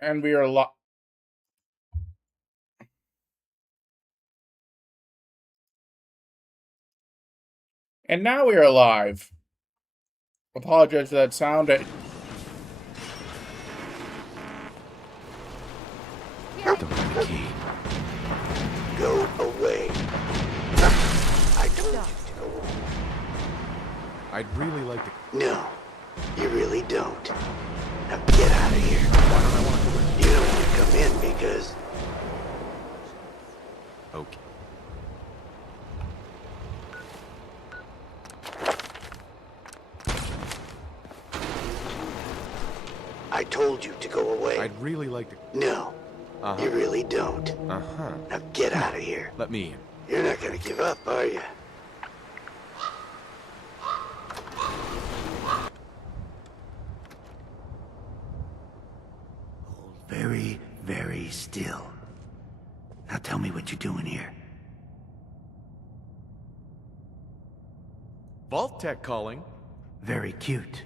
And we are And now we are live. Apologize for that sound. Don't have the key. Go away. I told you to. I'd really like to. No, you really don't. Now get out of here. Why don't I walk away? You don't want to come in because... Okay. I told you to go away. I'd really like to. No, you really don't. Uh-huh. Now get out of here. Let me in. You're not gonna give up, are you? Hold very, very still. Now tell me what you're doing here. Vault Tech calling. Very cute.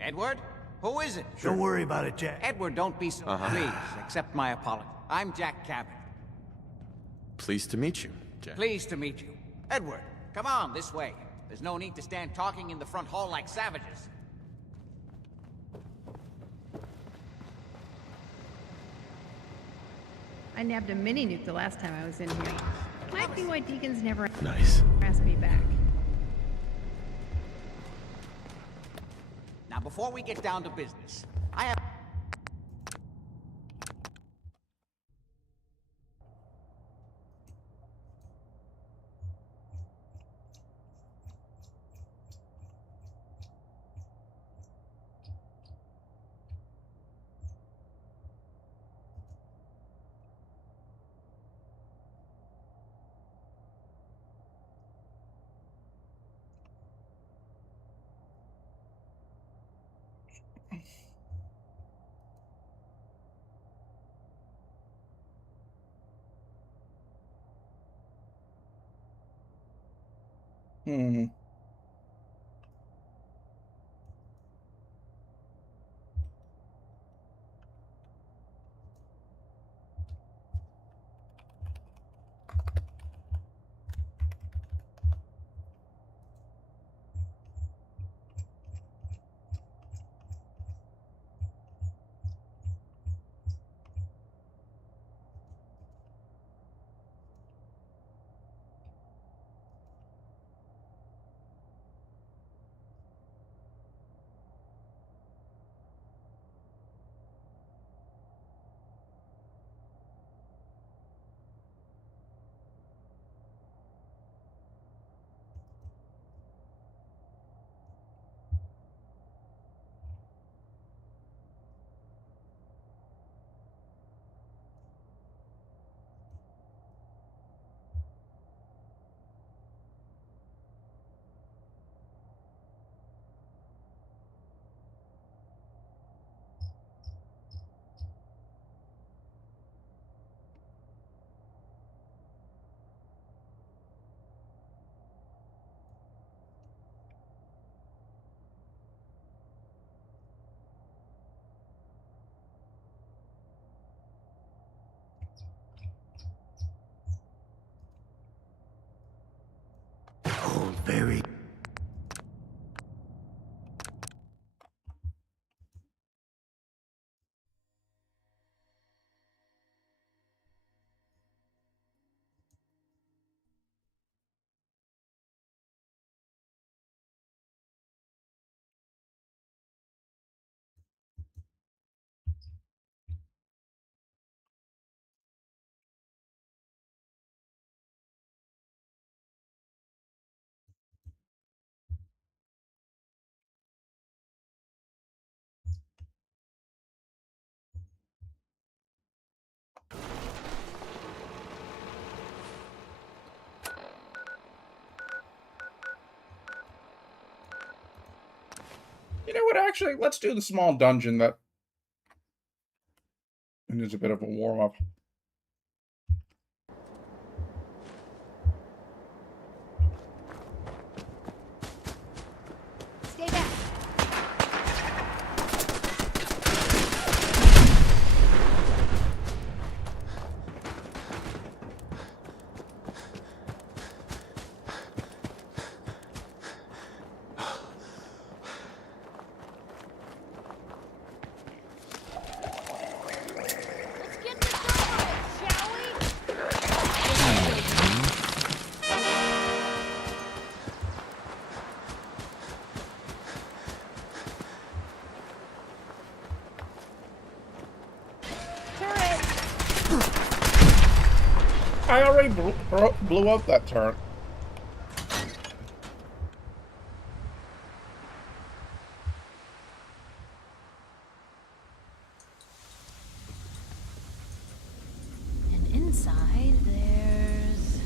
Edward? Who is it? Don't worry about it, Jack. Edward, don't be so... Please, accept my apology. I'm Jack Cabot. Pleased to meet you, Jack. Pleased to meet you. Edward, come on, this way. There's no need to stand talking in the front hall like savages. I nabbed a mini-nuke the last time I was in here. Might be why Deacons never Nice. asked me back. Now, before we get down to business, I have... Hold very... You know what, actually, let's do the small dungeon that... It is a bit of a warm-up. Stay back. I already blew up that turret. And inside there's...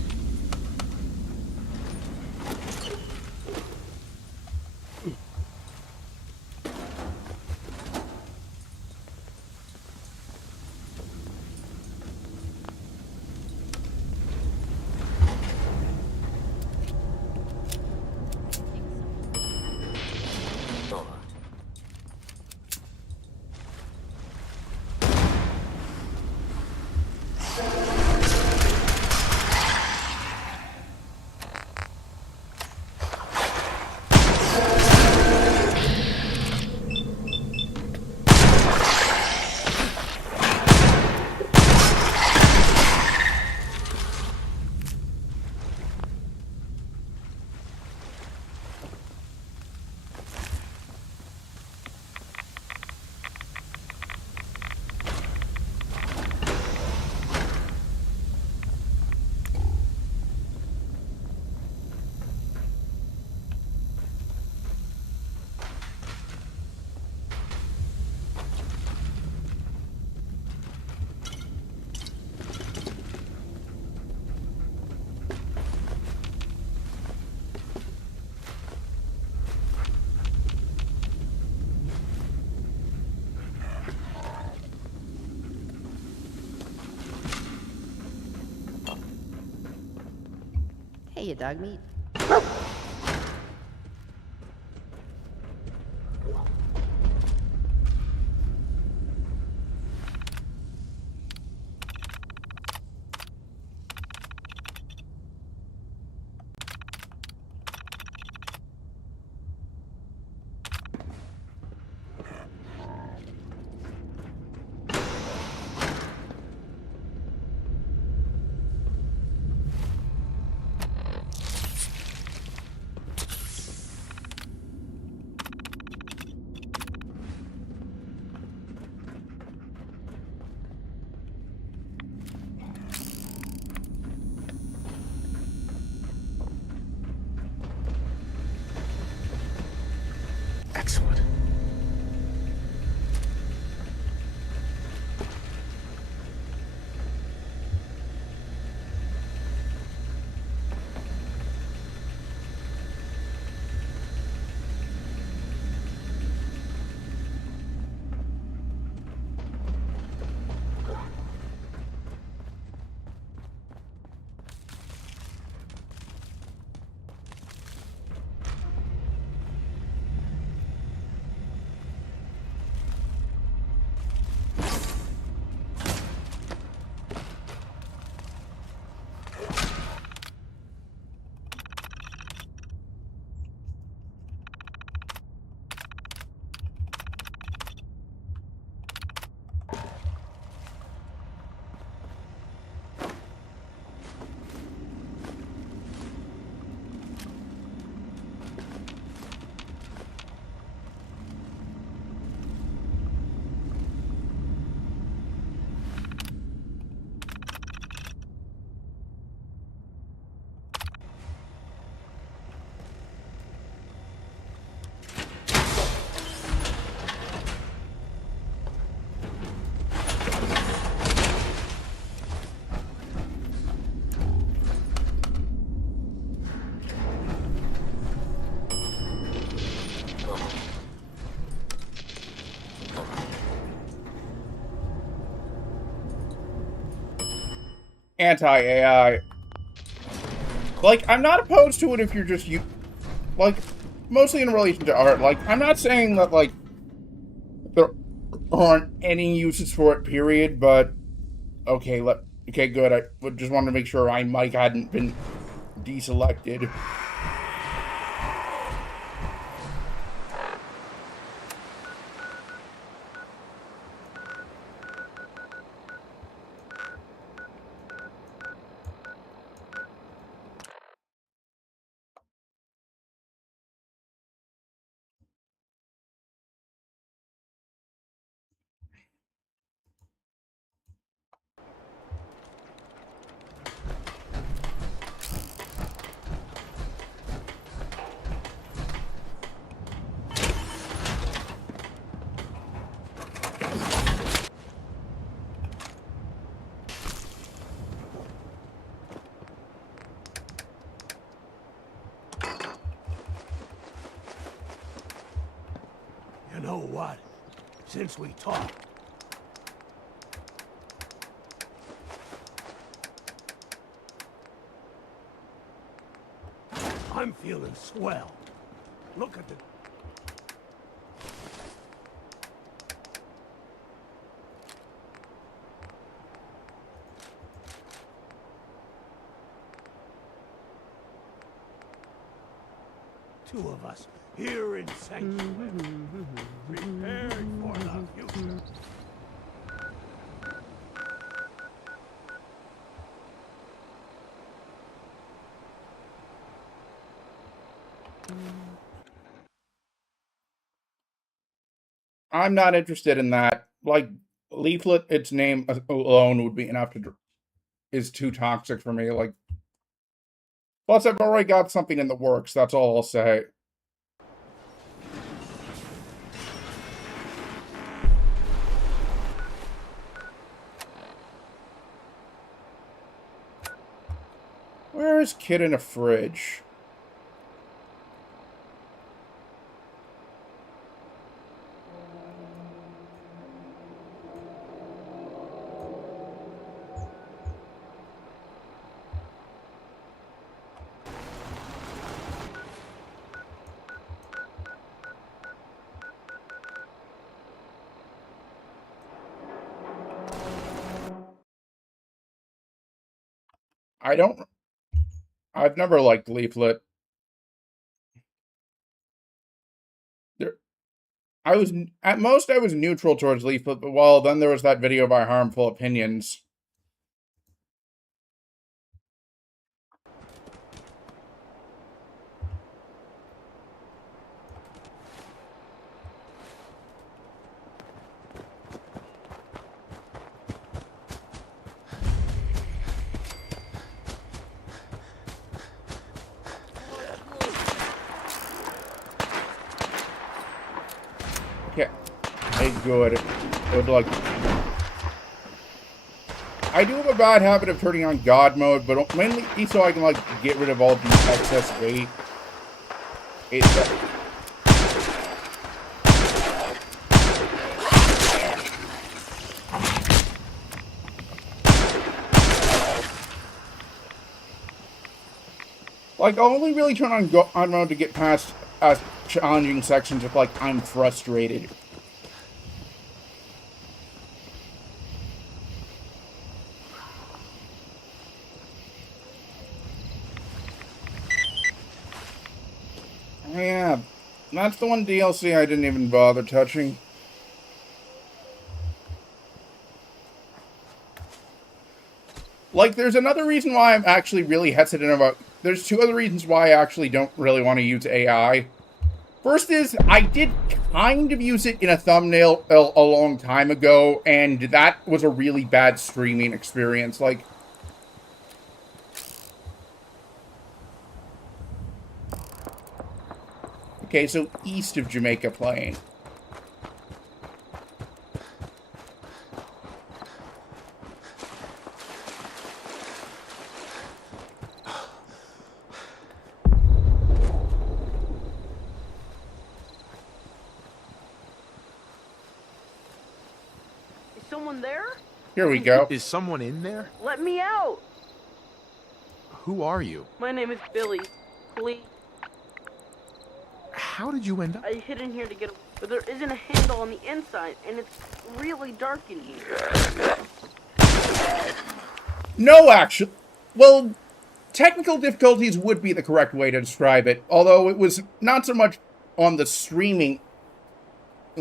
Hey, you dog meat. Excellent. Anti-AI. Like, I'm not opposed to it if you're just like, mostly in relation to art. Like, I'm not saying that, like, there aren't any uses for it, period, but okay, okay, good. I just wanted to make sure my mic hadn't been deselected. since we talked. I'm feeling swell. Look at the... two of us here in Sanctuary, prepared for the future. I'm not interested in that. Like, Leaflet, its name alone would be enough to... is too toxic for me. Like, plus I've already got something in the works, that's all I'll say. Where is Kid in a fridge? I've never liked Leaflet. At most, I was neutral towards Leaflet, but well, then there was that video by Harmful Opinions. Yeah, good. Like, I do have a bad habit of turning on God mode, but mainly so I can like get rid of all the excess weight. Like, I'll only really turn on God mode to get past challenging sections if like I'm frustrated. Yeah, that's the one DLC I didn't even bother touching. Like, there's another reason why I'm actually really hesitant about... There's two other reasons why I actually don't really want to use AI. First is, I did kind of use it in a thumbnail a long time ago, and that was a really bad streaming experience. Like... Okay, so east of Jamaica Plain. Is someone there? Here we go. Is someone in there? Let me out! Who are you? My name is Billy. Please. How did you end up? I hid in here to get... But there isn't a handle on the inside, and it's really dark in here. No, actually. Well, technical difficulties would be the correct way to describe it. Although it was not so much on the streaming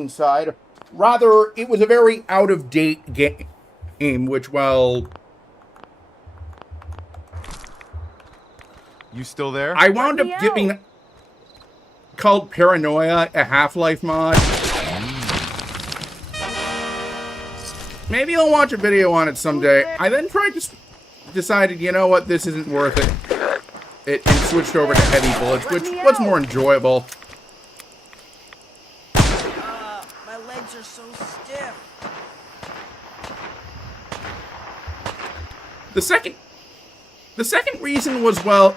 side. Rather, it was a very out-of-date game, which, well... You still there? I wound up giving... called Paranoia, a Half-Life mod. Maybe I'll watch a video on it someday. I then decided, you know what, this isn't worth it. And switched over to Heavy Bullets, which was more enjoyable. My legs are so stiff. The second reason was, well...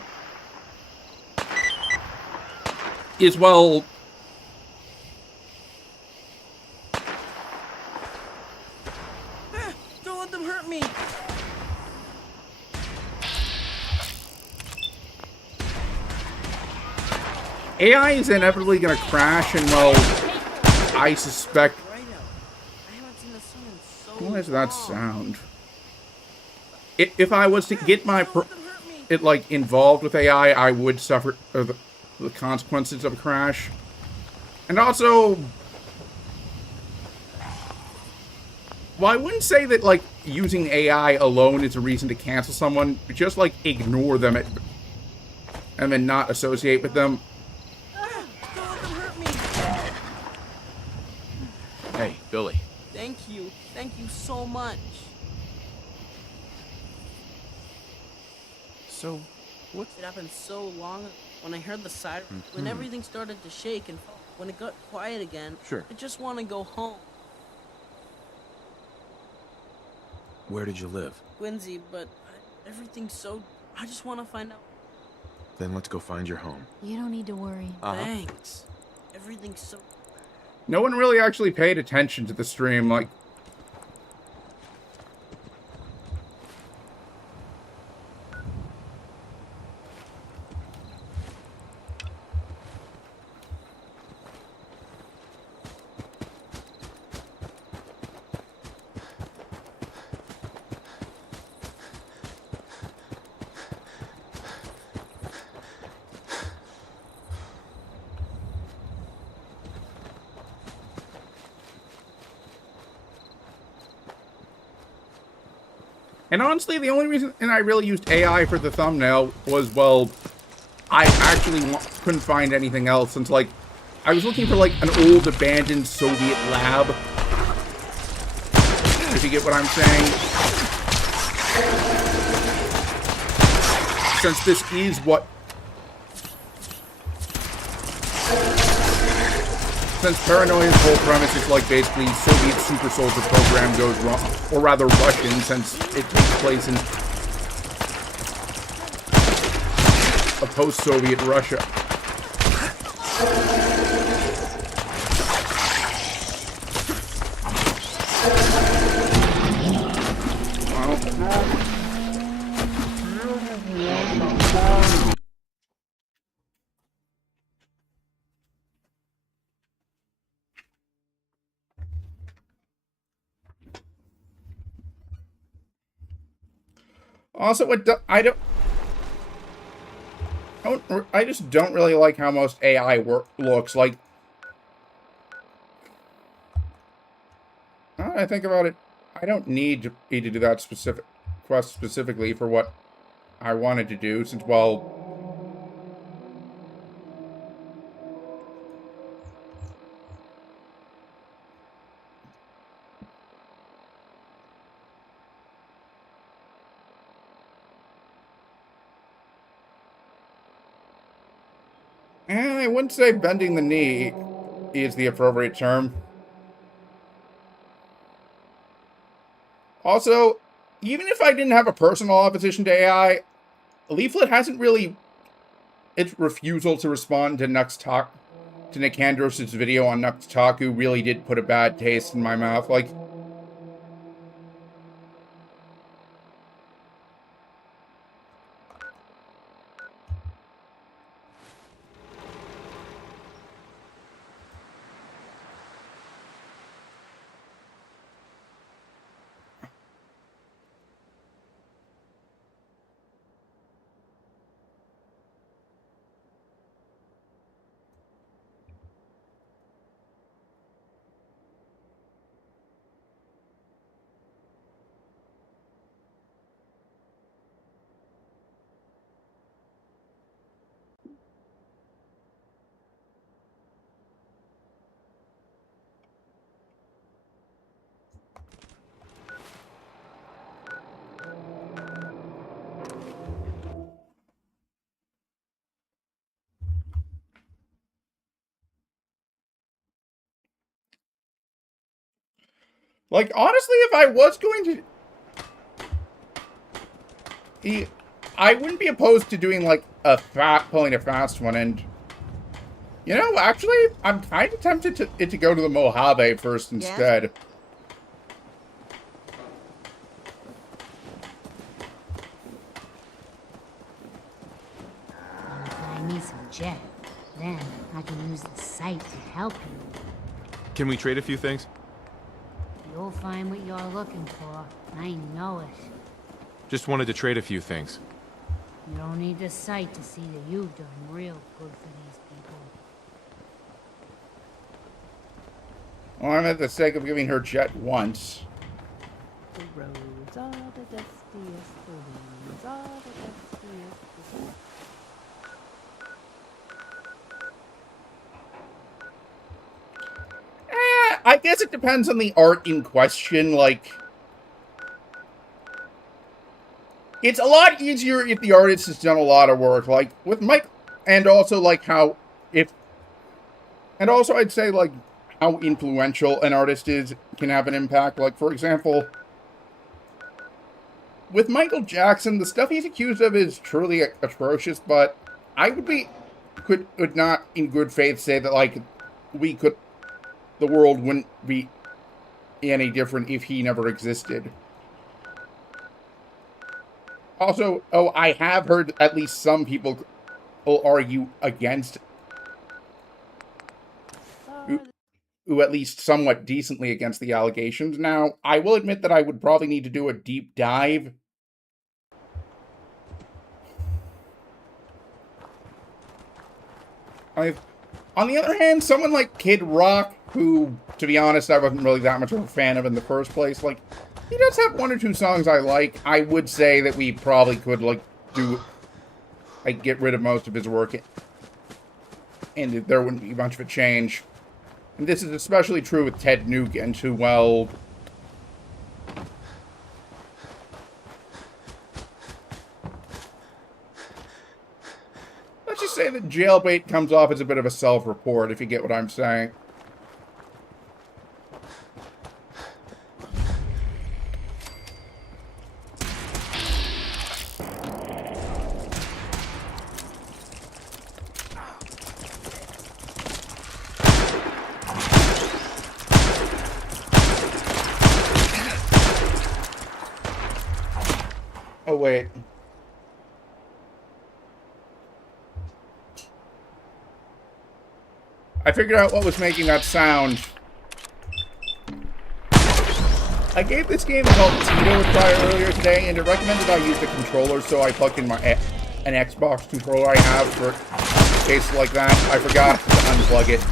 AI is inevitably going to crash, and well, I suspect. Right out. I haven't seen the sun in so What is that long. sound? If I was to get my Don't let them hurt me. it like involved with AI, I would suffer the consequences of a crash. And also, well, I wouldn't say that like using AI alone is a reason to cancel someone. But just like ignore them and then not associate with them. Don't let them hurt me. Hey, Billy. Thank you. Thank you so much. So, what's... It happened so long when I heard the siren, when everything started to shake and when it got quiet again. Sure. I just want to go home. Where did you live? Quincy, but everything's so... I just want to find out. Then let's go find your home. You don't need to worry. Thanks. Everything's so... No one really actually paid attention to the stream. Like, and honestly, the only reason I really used AI for the thumbnail was, well, I actually couldn't find anything else, since, like, I was looking for, like, an old abandoned Soviet lab. If you get what I'm saying. Since this is what... Since Paranoia's whole premise is, like, basically Soviet super soldier program goes wrong, or rather Russian, since it takes place in a post-Soviet Russia. Also, I just don't really like how most AI looks. Like, now that I think about it, I don't need to do that specific quest specifically for what I wanted to do, since, well, I wouldn't say bending the knee is the appropriate term. Also, even if I didn't have a personal opposition to AI, Leaflet hasn't really... Its refusal to respond to Nick Handros' video on Nuxtaku really did put a bad taste in my mouth. Like... Like, honestly, if I was going to... I wouldn't be opposed to doing, like, pulling a fast one, and... You know, actually, I'm kind of tempted to go to the Mojave first instead. I need some Jack. Then I can use the sight to help you. Can we trade a few things? You'll find what you're looking for. I know it. Just wanted to trade a few things. You don't need the sight to see that you've done real good for these people. Well, I'm at the sake of giving her jet once. The roads are the dustiest, the roads are the dustiest. I guess it depends on the art in question, like... It's a lot easier if the artist has done a lot of work, like, with Mike, and also, like, how, if... And also, I'd say, like, how influential an artist is can have an impact. Like, for example, with Michael Jackson, the stuff he's accused of is truly atrocious, but I would not, in good faith, say that, like, the world wouldn't be any different if he never existed. Also, I have heard at least some people will argue against, who at least somewhat decently against the allegations. Now, I will admit that I would probably need to do a deep dive. On the other hand, someone like Kid Rock, who, to be honest, I wasn't really that much of a fan of in the first place, like, he does have one or two songs I like. I would say that we probably could, like, get rid of most of his work, and there wouldn't be much of a change. And this is especially true with Ted Nugent, who, well... Let's just say that Jailbait comes off as a bit of a self-report, if you get what I'm saying. Oh, wait. I figured out what was making that sound. I gave this game called Tito a try earlier today, and it recommended I use the controller, so I plugged in an Xbox controller I have for cases like that. I forgot to unplug it.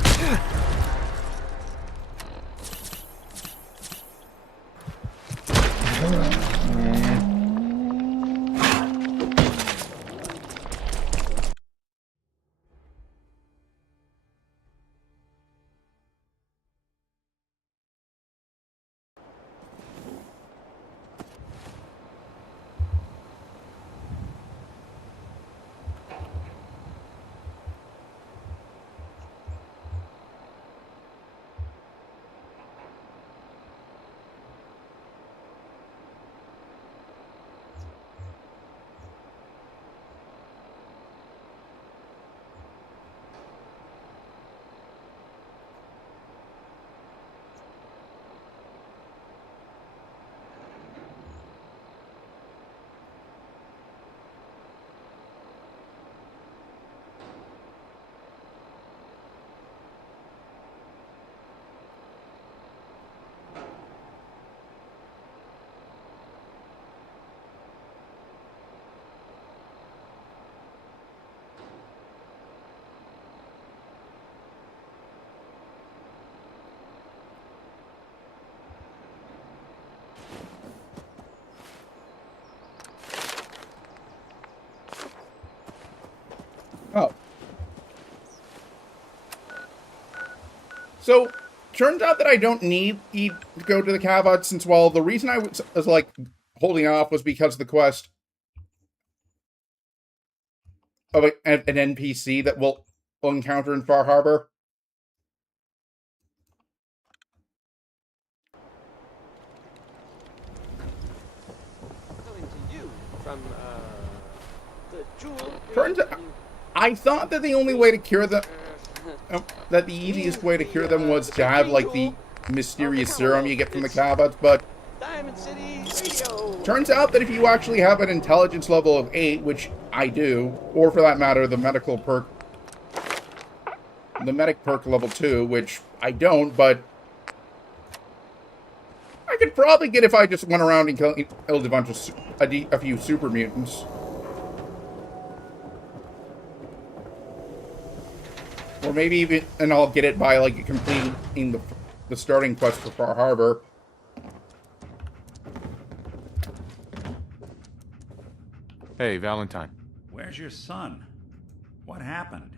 Oh. So, turns out that I don't need to go to the Cabot, since, well, the reason I was like, holding off was because of the quest of an NPC that we'll encounter in Far Harbor. Coming to you from, the jewel... Turns out, I thought that the only way to cure them, that the easiest way to cure them was to have, like, the mysterious serum you get from the Cabot, but Diamond City Radio. turns out that if you actually have an intelligence level of 8, which I do, or for that matter, the medical perk the medic perk level 2, which I don't, but I could probably get if I just went around and killed a bunch of a few super mutants. Or maybe even, and I'll get it by like completing the starting quest for Far Harbor. Hey, Valentine. Where's your son? What happened?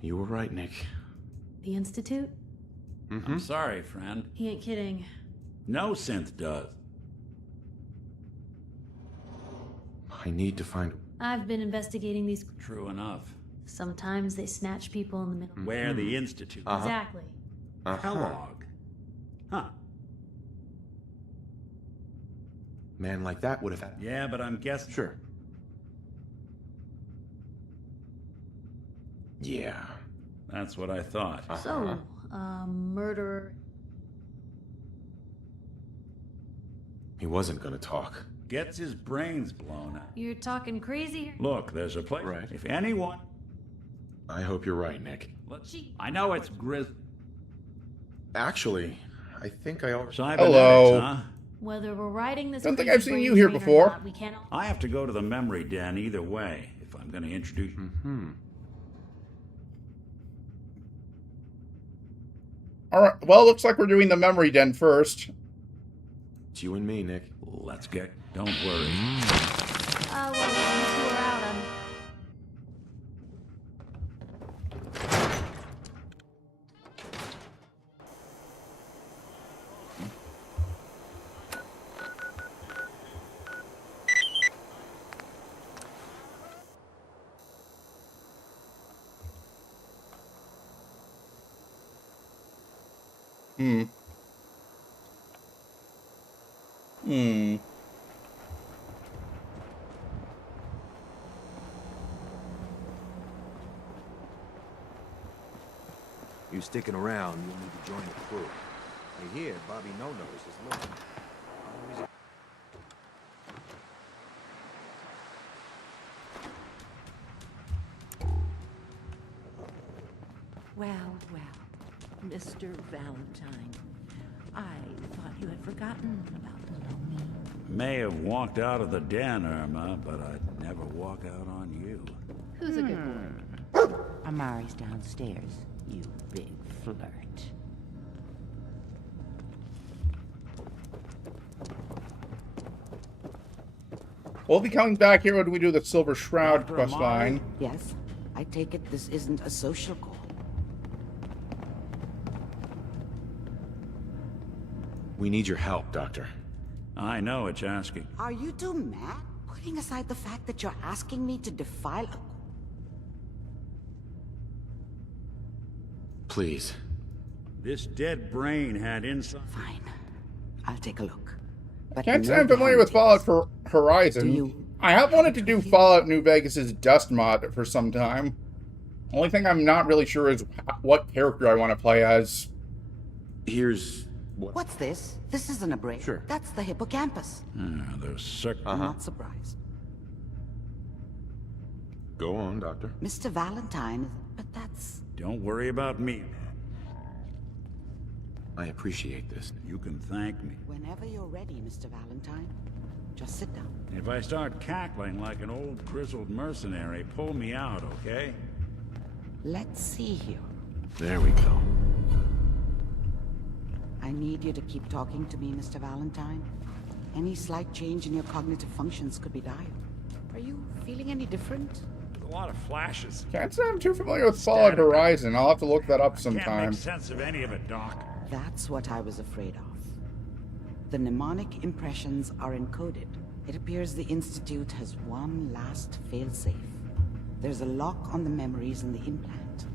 You were right, Nick. The Institute? I'm sorry, friend. He ain't kidding. No synth does. I need to find... I've been investigating these. True enough. Sometimes they snatch people in the middle. Where the Institute? Exactly. Kellogg. Huh. Man like that would have had... Yeah, but I'm guessing... Sure. Yeah. That's what I thought. So, murderer. He wasn't gonna talk. Gets his brains blown out. You're talking crazy here? Look, there's a place. Right. If anyone... I hope you're right, Nick. I know it's grizz... Actually, I think I already... Cybernetics, Hello. huh? Whether we're writing this. Don't think crazy I've seen brain you here train or before. not, we can't. I have to go to the memory den either way, if I'm going to introduce you. Alright, well, looks like we're doing the memory den first. It's you and me, Nick. Let's get... Don't worry. Well, you two are out. You sticking around, you'll need to join the crew. I hear Bobby No-Nose is looking. Well, well, Mr. Valentine. I thought you had forgotten about little me. May have walked out of the den, Irma, but I'd never walk out on you. Who's a good boy? Amari's downstairs, you big flirt. We'll be coming back here when we do the Silver Shroud Dr. quest Amari? line. Yes, I take it this isn't a social call. We need your help, Doctor. I know it's asking. Are you two mad? Putting aside the fact that you're asking me to defile a... Please. This dead brain had insight. Fine. I'll take a look. But Can't say no I'm familiar with guarantees. Fallout Horizon. Do you- I have wanted to do Fallout New Vegas' Dust mod for some time. Only thing I'm not really sure is what character I want to play as. Here's... What's this? This isn't a break. Sure. That's the hippocampus. There's certain... I'm not surprised. Go on, Doctor. Mr. Valentine, but that's... Don't worry about me. I appreciate this. You can thank me. Whenever you're ready, Mr. Valentine. Just sit down. If I start cackling like an old grizzled mercenary, pull me out, okay? Let's see here. There we go. I need you to keep talking to me, Mr. Valentine. Any slight change in your cognitive functions could be dire. Are you feeling any different? A lot of flashes. Can't say I'm too familiar with Fallout Horizon. I'll have to look that up Can't sometime. make sense of any of it, Doc. That's what I was afraid of. The mnemonic impressions are encoded. It appears the Institute has one last failsafe. There's a lock on the memories in the implant.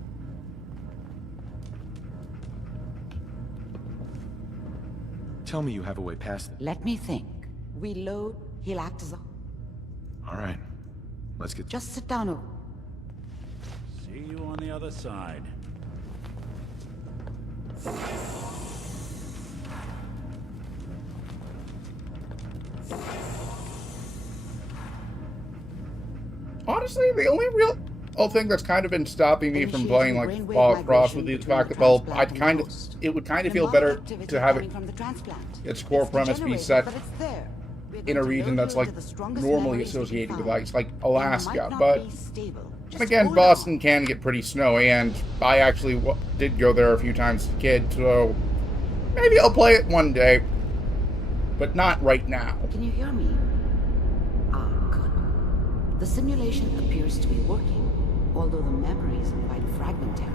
Tell me you have a way past it. Let me think. We load, he'll act as a... All right. Let's get... Just sit down. See you on the other side. Honestly, the only real... whole thing that's kind of been stopping me from playing like Fallout Cross with the fact that, well, it would kind of feel better to have it, its core premise be set in a region that's like normally associated with ice, like Alaska. But again, Boston can get pretty snowy, and I actually did go there a few times as a kid, so maybe I'll play it one day, but not right now. Can you hear me? Ah, good. The simulation appears to be working, although the memories are quite fragmentary.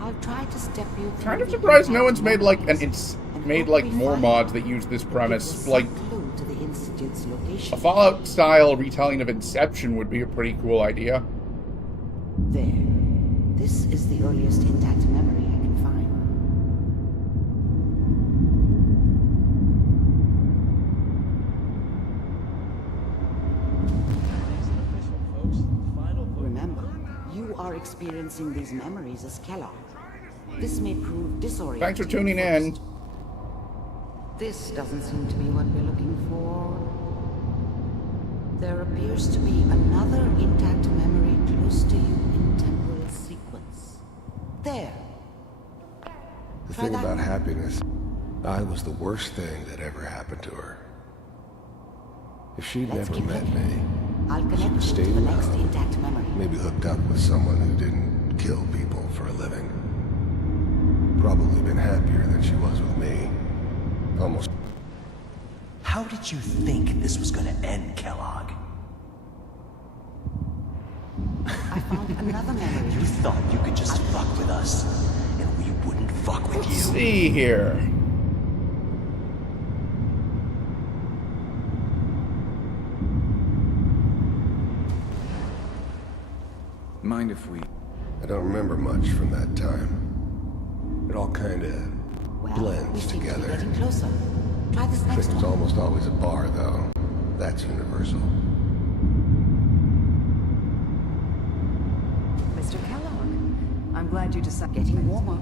I've tried to step you through. Kind of surprised no one's made like more mods that use this premise. Like a Fallout style retelling of Inception would be a pretty cool idea. There. This is the earliest intact memory I can find. Remember, you are experiencing these memories as Kellogg. This may prove disorienting. Thanks for tuning in. This doesn't seem to be what we're looking for. There appears to be another intact memory close to you in temporal sequence. There. The thing about happiness, I was the worst thing that ever happened to her. If she'd never met me, she'd have stayed around, maybe hooked up with someone who didn't kill people for a living. Probably been happier than she was with me. Almost. How did you think this was gonna end, Kellogg? I found another memory. You thought you could just fuck with us, and we wouldn't fuck with you. Let's see here. Mind if we... I don't remember much from that time. It all kind of blends together. Getting closer. Try this next It's one. almost always a bar, though. That's universal. Mr. Kellogg, I'm glad you decided. Getting warmer.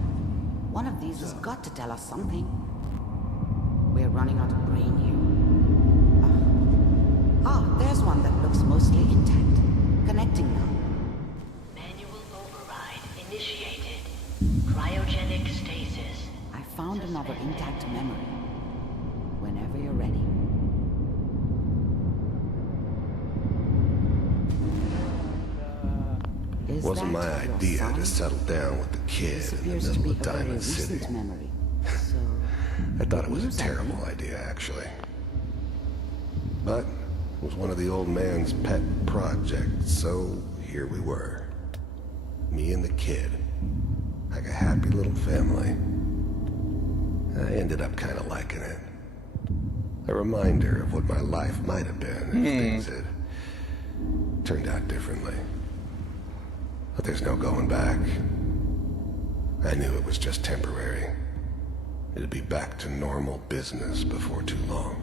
One of these has got to tell us something. We're running out of brain here. There's one that looks mostly intact. Connecting now. Manual override initiated. Cryogenic stasis. I found another intact memory. Whenever you're ready. It wasn't my idea to settle down with the kid in the middle of Diamond City. I thought it was a terrible idea, actually. But it was one of the old man's pet projects, so here we were. Me and the kid. Like a happy little family. I ended up kind of liking it. A reminder of what my life might have been if things had turned out differently. But there's no going back. I knew it was just temporary. It'd be back to normal business before too long.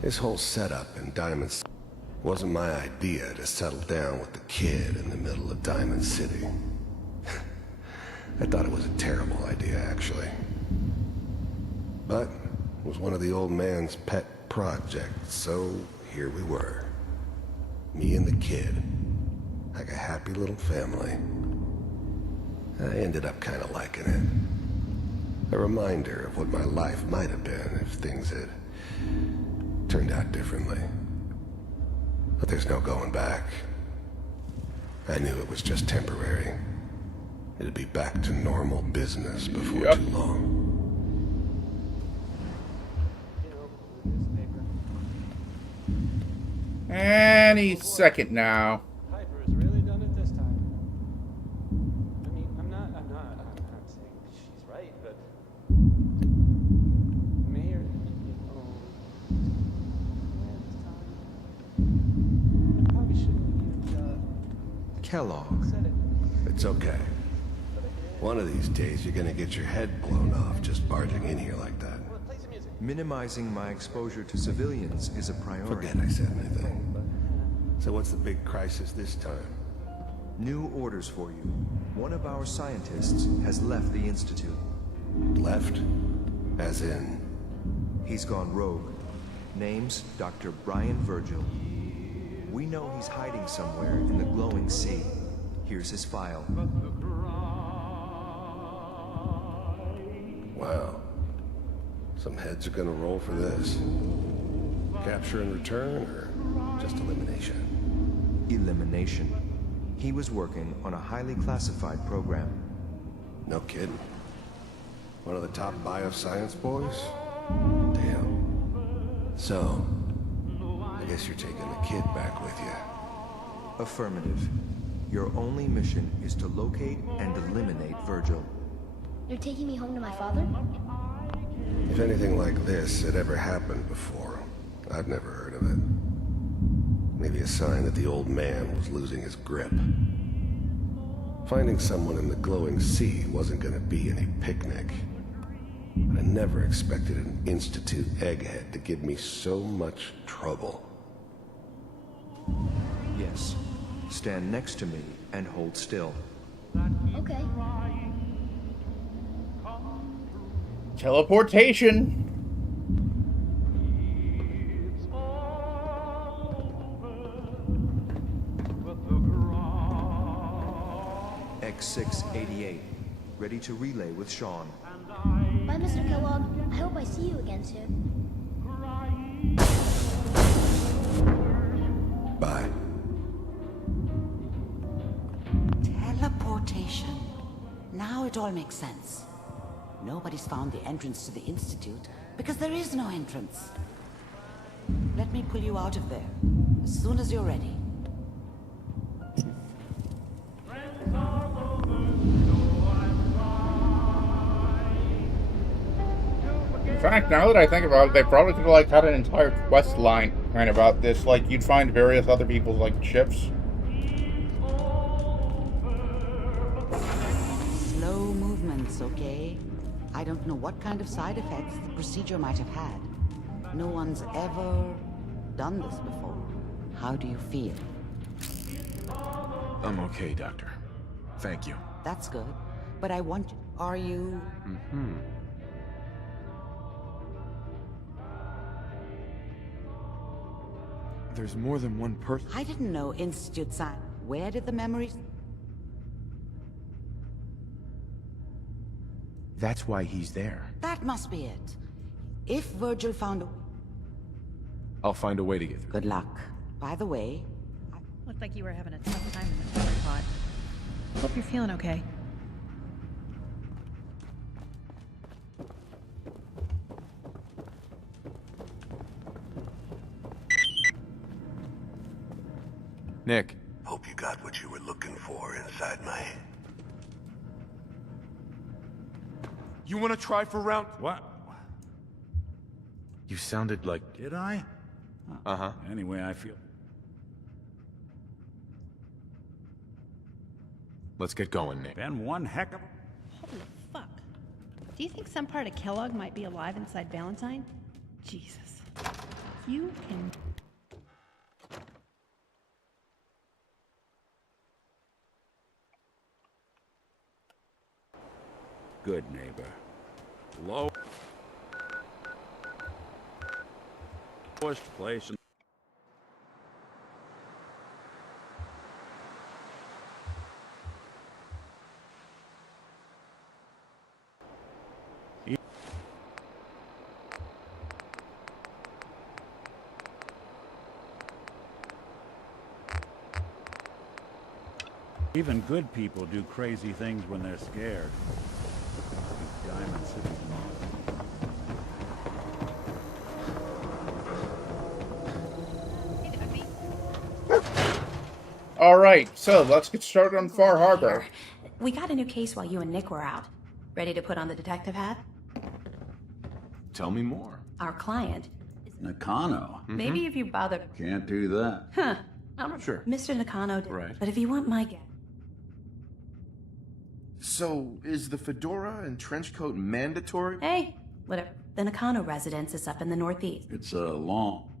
This whole setup in Diamond City wasn't my idea to settle down with the kid in the middle of Diamond City. I thought it was a terrible idea, actually. But it was one of the old man's pet projects, so here we were. Me and the kid. Like a happy little family. I ended up kind of liking it. A reminder of what my life might have been if things had turned out differently. But there's no going back. I knew it was just temporary. It'd be back to normal business before too long. Any second now. Piper has really done it this time. I mean, I'm not saying she's right, but Mayor, I probably shouldn't have Kellogg. said it. It's okay. One of these days you're gonna get your head blown off just barging in here like that. Minimizing my exposure to civilians is a priority. Forget I said anything. So what's the big crisis this time? New orders for you. One of our scientists has left the Institute. Left? As in? He's gone rogue. Name's Dr. Brian Virgil. We know he's hiding somewhere in the glowing sea. Here's his file. Wow. Some heads are gonna roll for this. Capture and return, or just elimination? Elimination. He was working on a highly classified program. No kidding. One of the top bioscience boys? Damn. So, I guess you're taking the kid back with you. Affirmative. Your only mission is to locate and eliminate Virgil. You're taking me home to my father? If anything like this had ever happened before, I'd never heard of it. Maybe a sign that the old man was losing his grip. Finding someone in the glowing sea wasn't gonna be any picnic. I never expected an Institute egghead to give me so much trouble. Yes. Stand next to me and hold still. Okay. Teleportation. X688. Ready to relay with Sean. Bye, Mr. Kellogg. I hope I see you again soon. Bye. Teleportation. Now it all makes sense. Nobody's found the entrance to the Institute because there is no entrance. Let me pull you out of there as soon as you're ready. In fact, now that I think about it, they probably could have like had an entire quest line kind of about this. Like you'd find various other people's like ships. Slow movements, okay? I don't know what kind of side effects the procedure might have had. No one's ever done this before. How do you feel? I'm okay, Doctor. Thank you. That's good. But I want... Are you... Mm-hmm. There's more than one person. I didn't know Institute science. Where did the memories... That's why he's there. That must be it. If Virgil found a... I'll find a way to get through. Good luck. By the way... Looked like you were having a tough time in the toilet pod. Hope you're feeling okay. Nick. Hope you got what you were looking for inside my... You want to try for round... What? You sounded like... Did I? Uh-huh. Anyway, I feel... Let's get going, Nick. Been one heck of... Holy fuck. Do you think some part of Kellogg might be alive inside Valentine? Jesus. You can... Good neighbor. Lowest place in... Even good people do crazy things when they're scared. Diamond City. All right, so let's get started on Far Harbor. We got a new case while you and Nick were out. Ready to put on the detective hat? Tell me more. Our client. Nakano. Maybe if you bother. Can't do that. Huh. I'm not sure. Mr. Nakano did. Right. But if you want my guess. So, is the fedora and trench coat mandatory? Hey, whatever. The Nakano residence is up in the northeast. It's a long...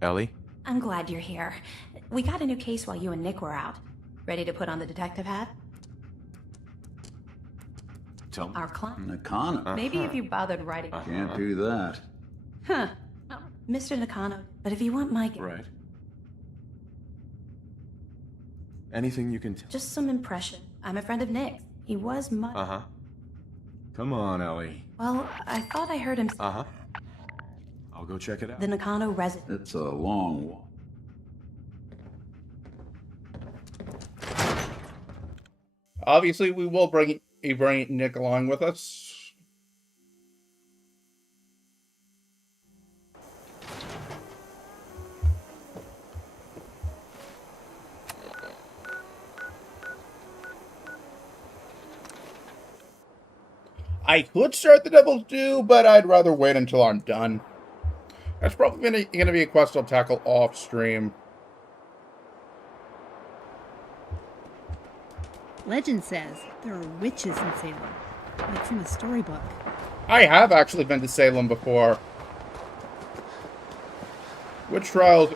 Ellie? I'm glad you're here. We got a new case while you and Nick were out. Ready to put on the detective hat? Tell me. Our client. Nakano. Maybe if you bothered writing. Can't do that. Huh. Mr. Nakano, but if you want my guess. Right. Anything you can tell? Just some impression. I'm a friend of Nick's. He was much. Uh-huh. Come on, Ellie. Well, I thought I heard him. Uh-huh. I'll go check it out. The Nakano resident. It's a long walk. Obviously, we will bring Nick along with us. I could start the Devil's Due, but I'd rather wait until I'm done. That's probably gonna be a quest I'll tackle off stream. Legend says there are witches in Salem, like from the storybook. I have actually been to Salem before. Witch trials.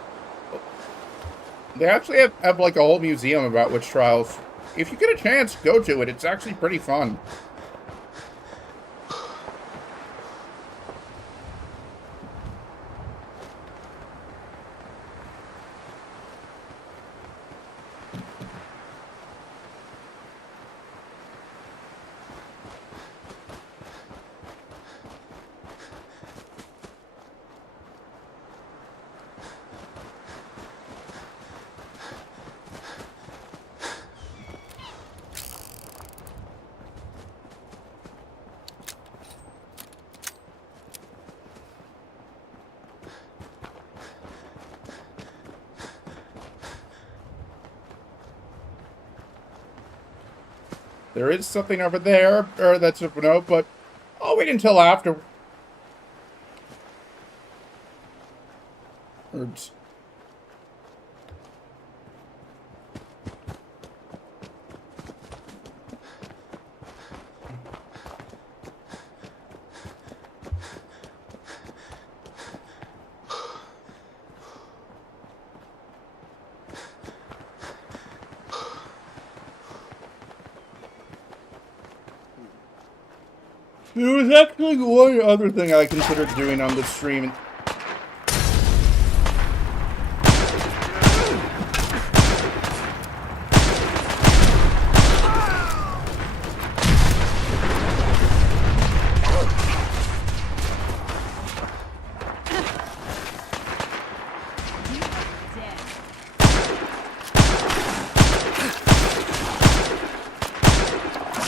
They actually have like a whole museum about witch trials. If you get a chance, go to it. It's actually pretty fun. There is something over there, or that's a note, but I'll wait until after. There was actually one other thing I considered doing on this stream.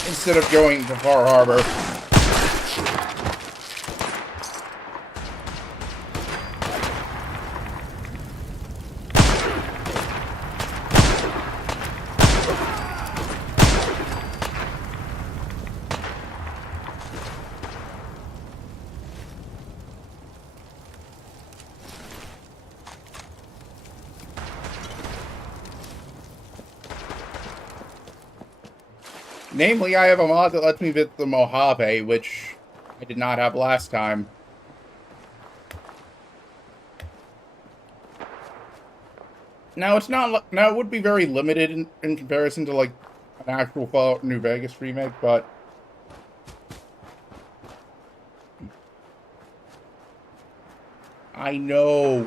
Instead of going to Far Harbor. Namely, I have a mod that lets me visit the Mojave, which I did not have last time. Now, it's not. Now, it would be very limited in comparison to, like, an actual Fallout New Vegas remake, but I know.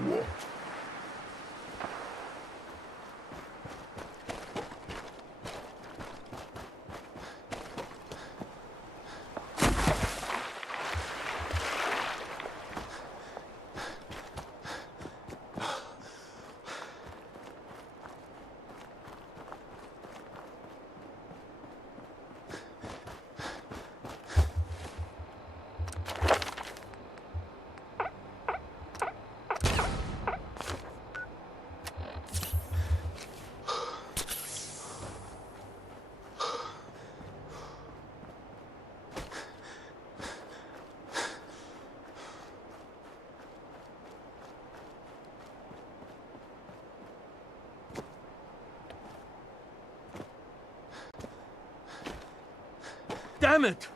Damn it!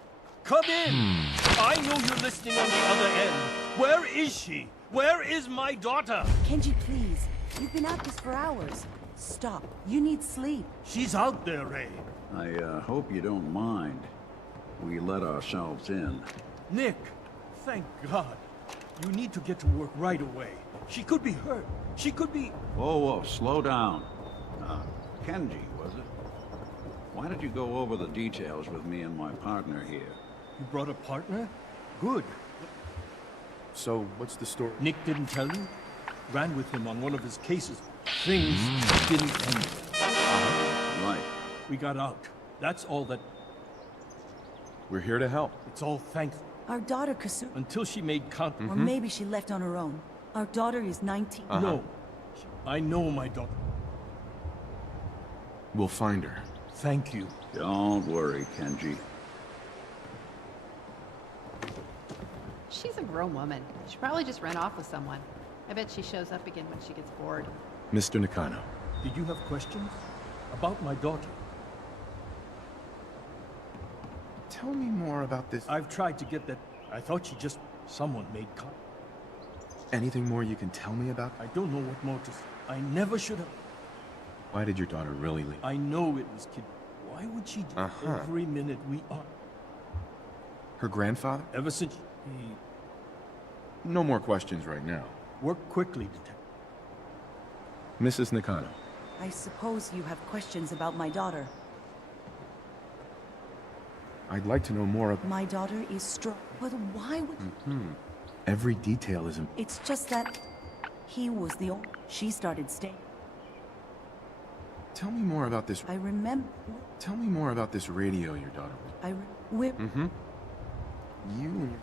Come in! I know you're listening on the other end. Where is she? Where is my daughter? Kenji, please. You've been at this for hours. Stop. You need sleep. She's out there, Ray. I hope you don't mind. We let ourselves in. Nick, thank God. You need to get to work right away. She could be hurt. She could be... Whoa, slow down. Kenji, was it? Why did you go over the details with me and my partner here? You brought a partner? Good. So, what's the story? Nick didn't tell you? Ran with him on one of his cases. Things didn't end. Right. We got out. That's all that... We're here to help. It's all thankful. Our daughter, Kasu... Until she made contact. Or maybe she left on her own. Our daughter is 19. No. I know my daughter. We'll find her. Thank you. Don't worry, Kenji. She's a grown woman. She probably just ran off with someone. I bet she shows up again when she gets bored. Mr. Nakano. Did you have questions? About my daughter? Tell me more about this. I've tried to get that. I thought she just... Someone made contact. Anything more you can tell me about? I don't know what more to say. I never should have... Why did your daughter really leave? I know it was kid. Why would she do every minute we are? Her grandfather? Ever since he... No more questions right now. Work quickly, Detective. Mrs. Nakano. I suppose you have questions about my daughter. I'd like to know more about... My daughter is strong, but why would... Every detail is important. It's just that he was the only... She started staying. Tell me more about this... I remember... Tell me more about this radio your daughter was... We're... You and your...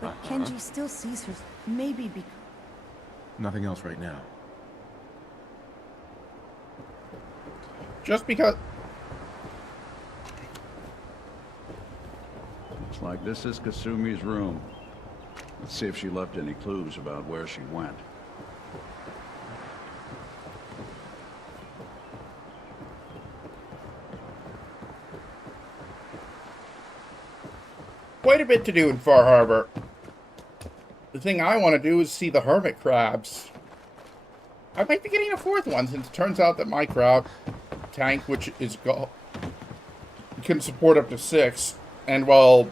But Kenji still sees her... Maybe because... Nothing else right now. Just because... Looks like this is Kasumi's room. Let's see if she left any clues about where she went. Quite a bit to do in Far Harbor. The thing I want to do is see the Hermit Crabs. I might be getting a fourth one, since it turns out that my crab tank, which is can support up to 6, and well...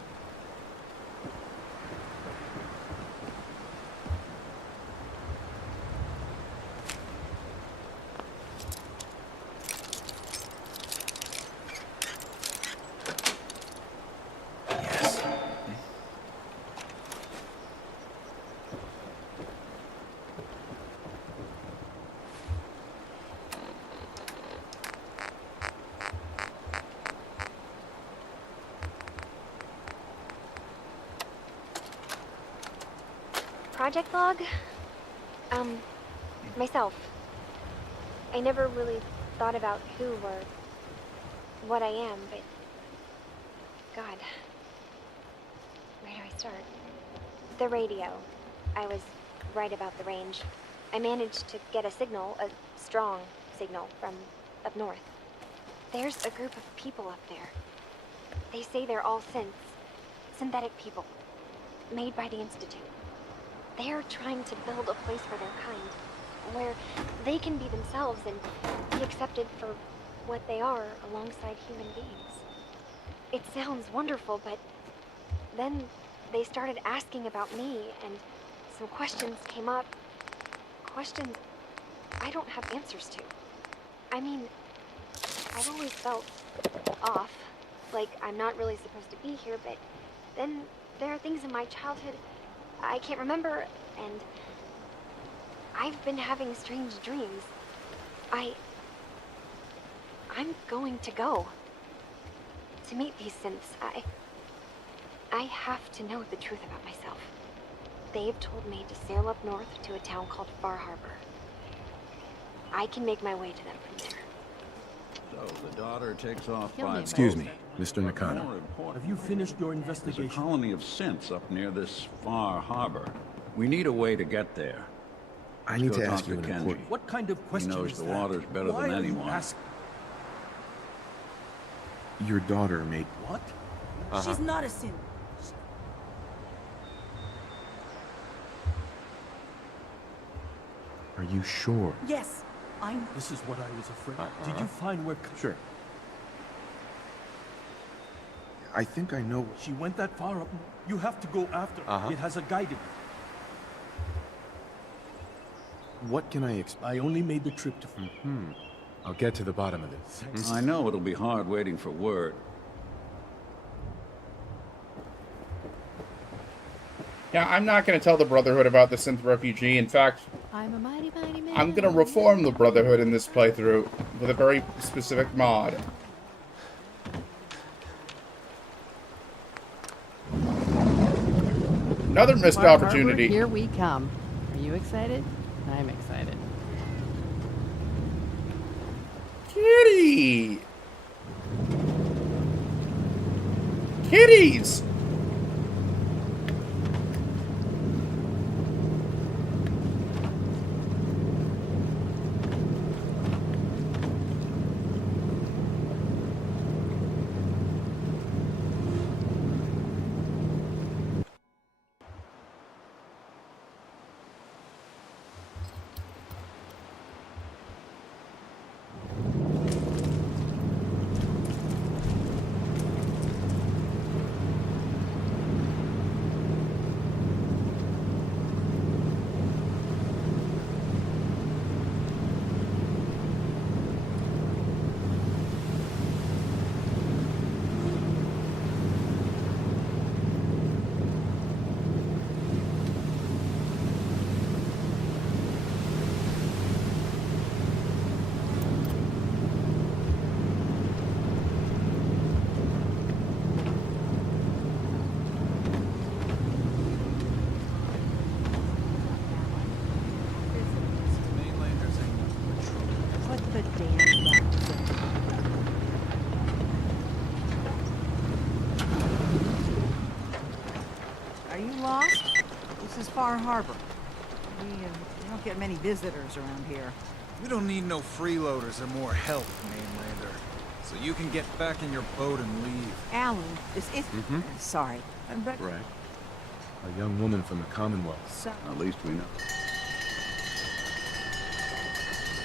Project log? Myself. I never really thought about who or what I am, but... God. Where do I start? The radio. I was right about the range. I managed to get a signal, a strong signal, from up north. There's a group of people up there. They say they're all synthetic people, made by the Institute. They're trying to build a place for their kind, where they can be themselves and be accepted for what they are alongside human beings. It sounds wonderful, but then they started asking about me, and some questions came up. Questions I don't have answers to. I mean, I've always felt off, like I'm not really supposed to be here, but then there are things in my childhood I can't remember, and I've been having strange dreams. I'm going to go to meet these synths. I have to know the truth about myself. They've told me to sail up north to a town called Far Harbor. I can make my way to them from there. So the daughter takes off by... Excuse me, Mr. Nakano. Have you finished your investigation? There's a colony of synths up near this Far Harbor. We need a way to get there. I need Let's to go ask talk you an Kenji. important... What kind of question He knows is the that? waters better Why than are you anyone. asking? Your daughter made... What? She's not a synth. Are you sure? Yes, I'm... This is what I was afraid of. Did you find where... Sure. I think I know... She went that far up. You have to go after her. It has a guiding. What can I expect? I only made the trip to... I'll get to the bottom of this. I know it'll be hard waiting for word. Yeah, I'm not going to tell the Brotherhood about the synth refugee. In fact, I'm a mighty, mighty man. I'm going to reform the Brotherhood in this playthrough with a very specific mod. Another missed Bar opportunity. Harbor, here we come. Are you excited? I'm excited. Kitty! Kitties! Bar Harbor. We don't get many visitors around here. We don't need no freeloaders or more help, mainlander. So you can get back in your boat and leave. Alan, this is... Sorry. But... Right. A young woman from the Commonwealth. So... At least we know.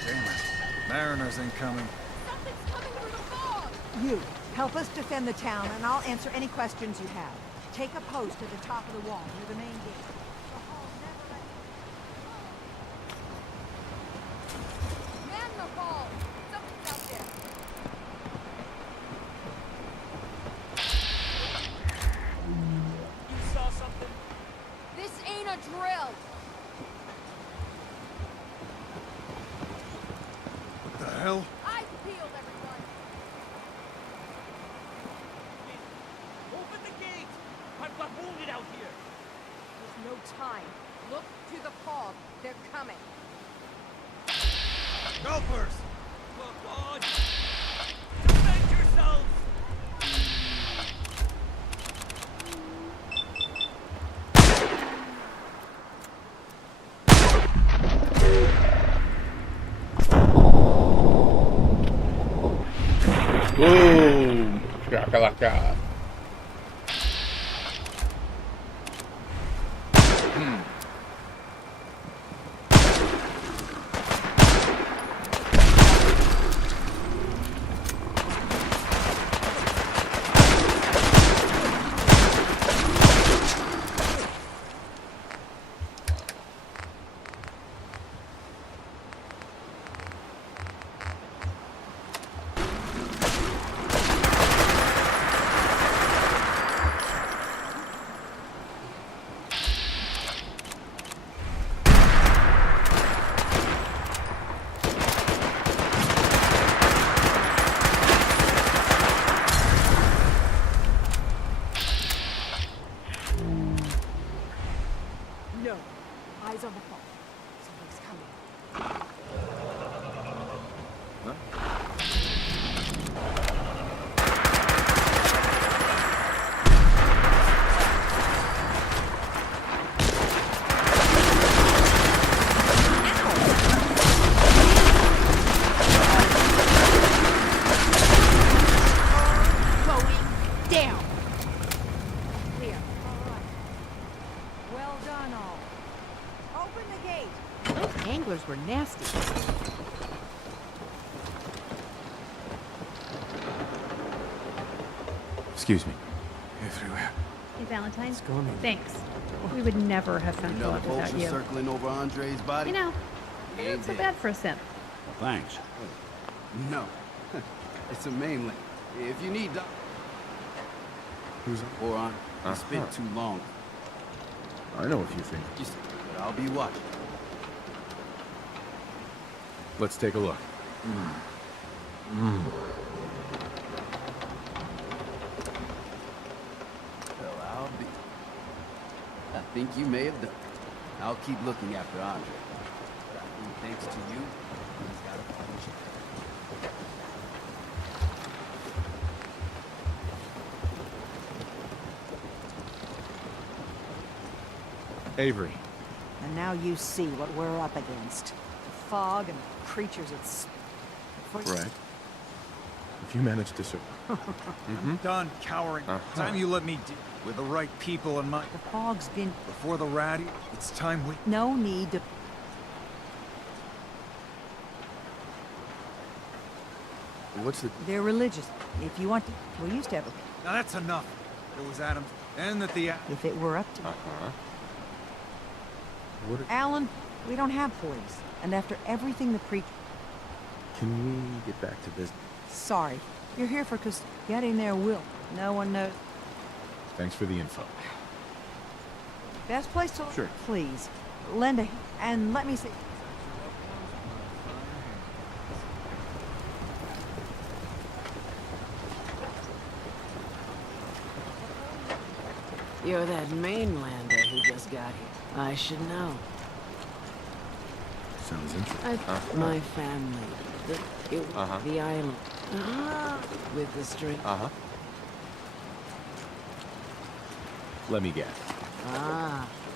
Damn it. Mariners ain't coming. Something's coming through the fog! You, help us defend the town, and I'll answer any questions you have. Take a post at the top of the wall near the main gate. Boom! Shakalaka. Excuse me. Everywhere. Hey, Valentine. What's going on? Thanks. We would never have found Another Kellogg without vulture you. circling over Andre's body? You know, He not ain't so dead. bad for a simp. Thanks. No. It's a mainland. If you need Who's or on, it's been too long. I know a few things. Just, but I'll be watching. Let's take a look. Well, I'll be. I think you may have done. I'll keep looking after Andre. But I think thanks to you, he's got a punch. Avery. And now you see what we're up against. The fog and the creatures it's... Right. If you manage to survive. I'm done cowering. Time you let me deal with the right people in my... The fog's been... Before the rat, it's time we... No need to... What's the... They're religious. If you want to... We used to have a... Now that's enough. It was Adams, and that the... If it were up to... What... Alan, we don't have police. And after everything the pre... Can we get back to business? Sorry. You're here for getting there will. No one knows. Thanks for the info. Best place to... Sure. Please. Lend a... And let me see... You're that mainlander who just got here. I should know. Sounds interesting. My family. The island. With the string. Let me guess.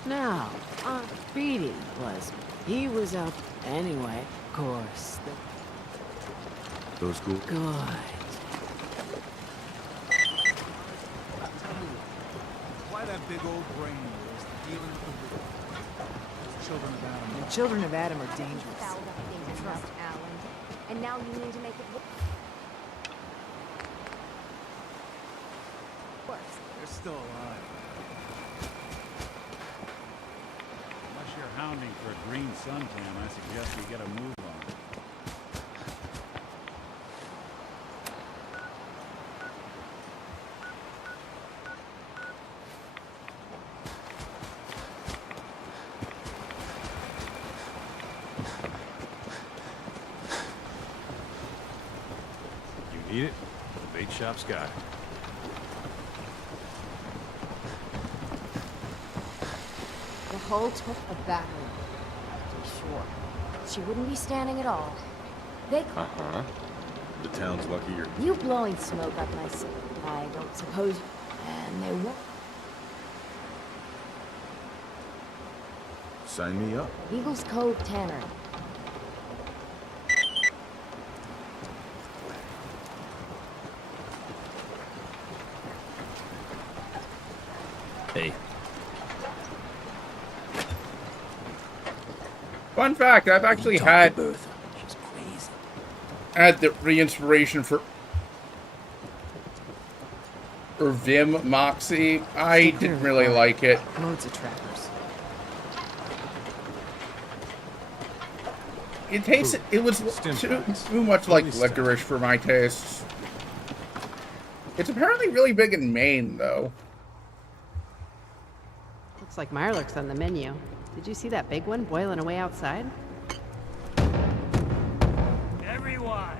Now, Aunt Beatty was. He was out anyway, of course. Those cool? Good. Why that big old brain is dealing with the children of Adam. The children of Adam are dangerous. Fouled up things trust Alan. And now you need to make it worse. They're still alive. Unless you're hounding for a green suntan, I suggest you get a move on. You need it? The bait shop's got it. The hull took a battering. Sure. She wouldn't be standing at all. They The town's lucky you're... You blowing smoke up my sleeve. I don't suppose... And they won't. Sign me up. Eagles Cove Tanner. Hey. Fun fact, I've actually had the re-inspiration for Vim Moxie. I didn't really like it. Loads of trappers. It tasted, it was too much like licorice for my tastes. It's apparently really big in Maine, though. Looks like Mirelurk's on the menu. Did you see that big one boiling away outside? Everyone!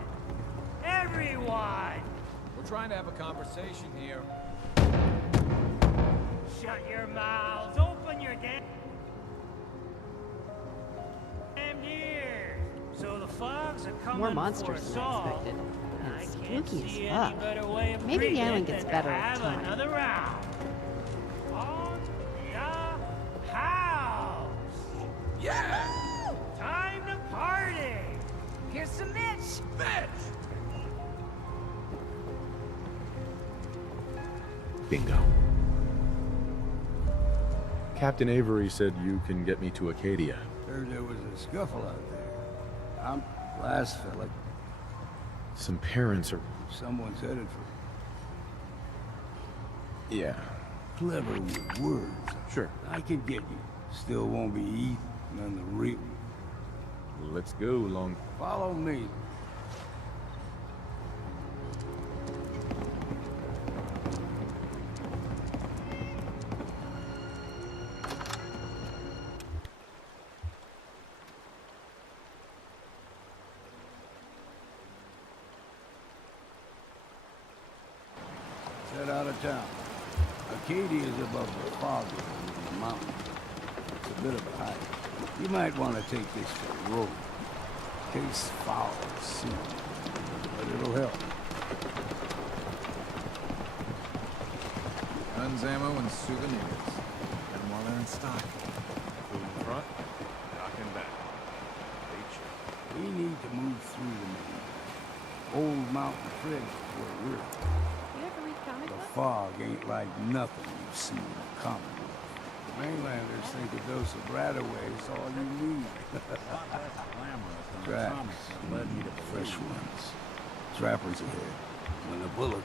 Everyone! We're trying to have a conversation here. Shut your mouths! Open your damn ears! So the fogs are coming More for monsters us than I all. expected. I It's can't spooky see as any fuck. better way of Maybe the greeting island it gets than better to with have time. another round. On the house! Yeah! Time to party! Here's some Mitch! Bingo. Captain Avery said you can get me to Acadia. Heard there was a scuffle out there. I'm last felt like Some parents are... someone's headed Yeah. Clever with words. Sure. I can get you. Still won't be eating none the real. Let's go, Long. Follow me. Set out of town. Acadia is above the fog in the mountain. It's a bit of a hike. You might want to take this to the road. In case foul is seen. But it'll help. Guns, ammo, and souvenirs. And while they're in stock. Food in front, knock in back. We need to move through the main. Old mountain trail is where we're. You ever read comic The books? fog ain't like nothing you've seen in the Commonwealth. Mainlanders think a dose of Bradaway is all you need. Tracks, led me to fresh ones. Trappers ahead. When a bullet.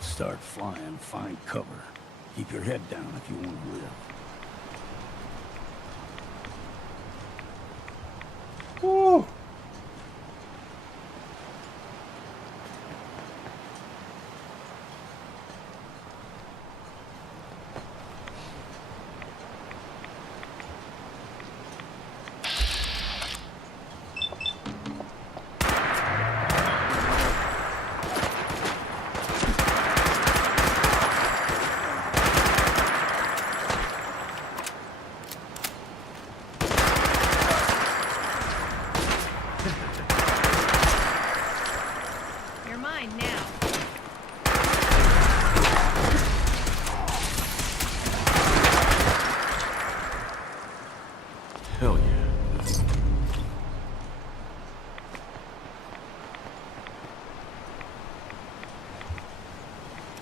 Start flying, find cover. Keep your head down if you want to live. Woo. You're mine now. Hell yeah.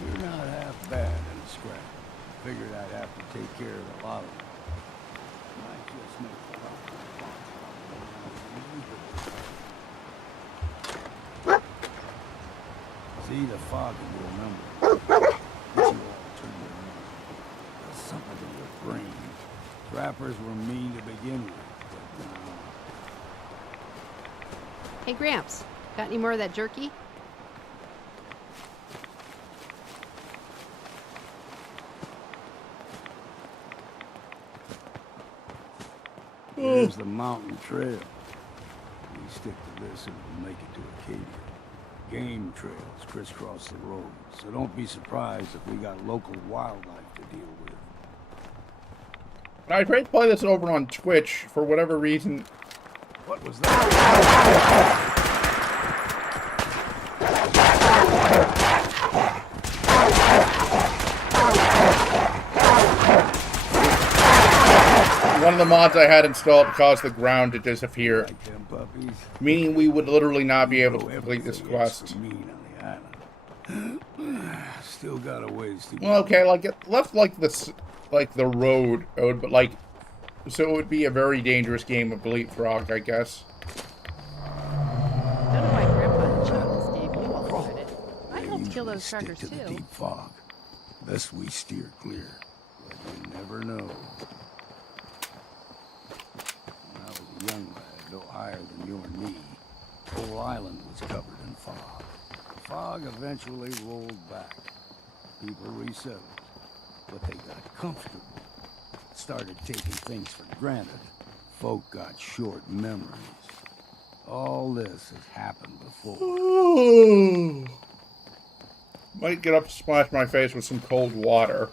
You're not half bad in a scrap. Figured I'd have to take care of a lot of them. Might just make a lot. See the fog and you remember. Get you all turned around. There's something in your brain. Trappers were mean to begin with. But now... Hey, Gramps, got any more of that jerky? Here's the mountain trail. We stick to this and we'll make it to Acadia. Game trails crisscross the road, so don't be surprised if we got local wildlife to deal with. I tried to play this over on Twitch for whatever reason. What was that? One of the mods I had installed caused the ground to disappear, meaning we would literally not be able to complete this quest. Still got a ways to go. Well, okay, like it left like this, like the road, but like, so it would be a very dangerous game of Bleat Frog, I guess. Don't know why Grandpa chose this game. You all tried it. I helped kill those Stick truckers to the too. deep fog. Best we steer clear, but you never know. When I was a young lad, no higher than your knee, whole island was covered in fog. The fog eventually rolled back. People resettled, but they got comfortable. Started taking things for granted. Folk got short memories. All this has happened before. Might get up to splash my face with some cold water.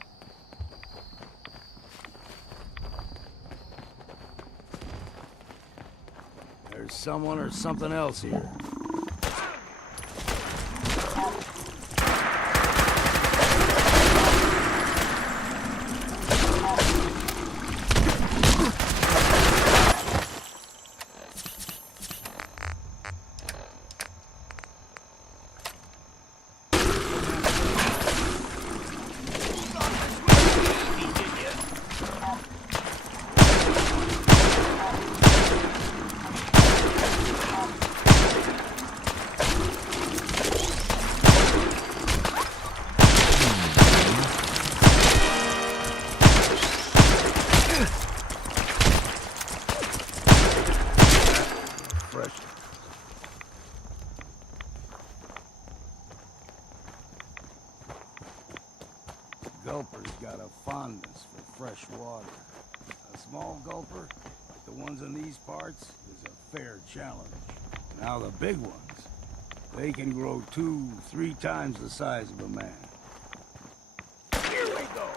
There's someone or something else here. fresh water. A small gulper, like the ones in these parts, is a fair challenge. Now the big ones, they can grow 2-3 times the size of a man. Here we go!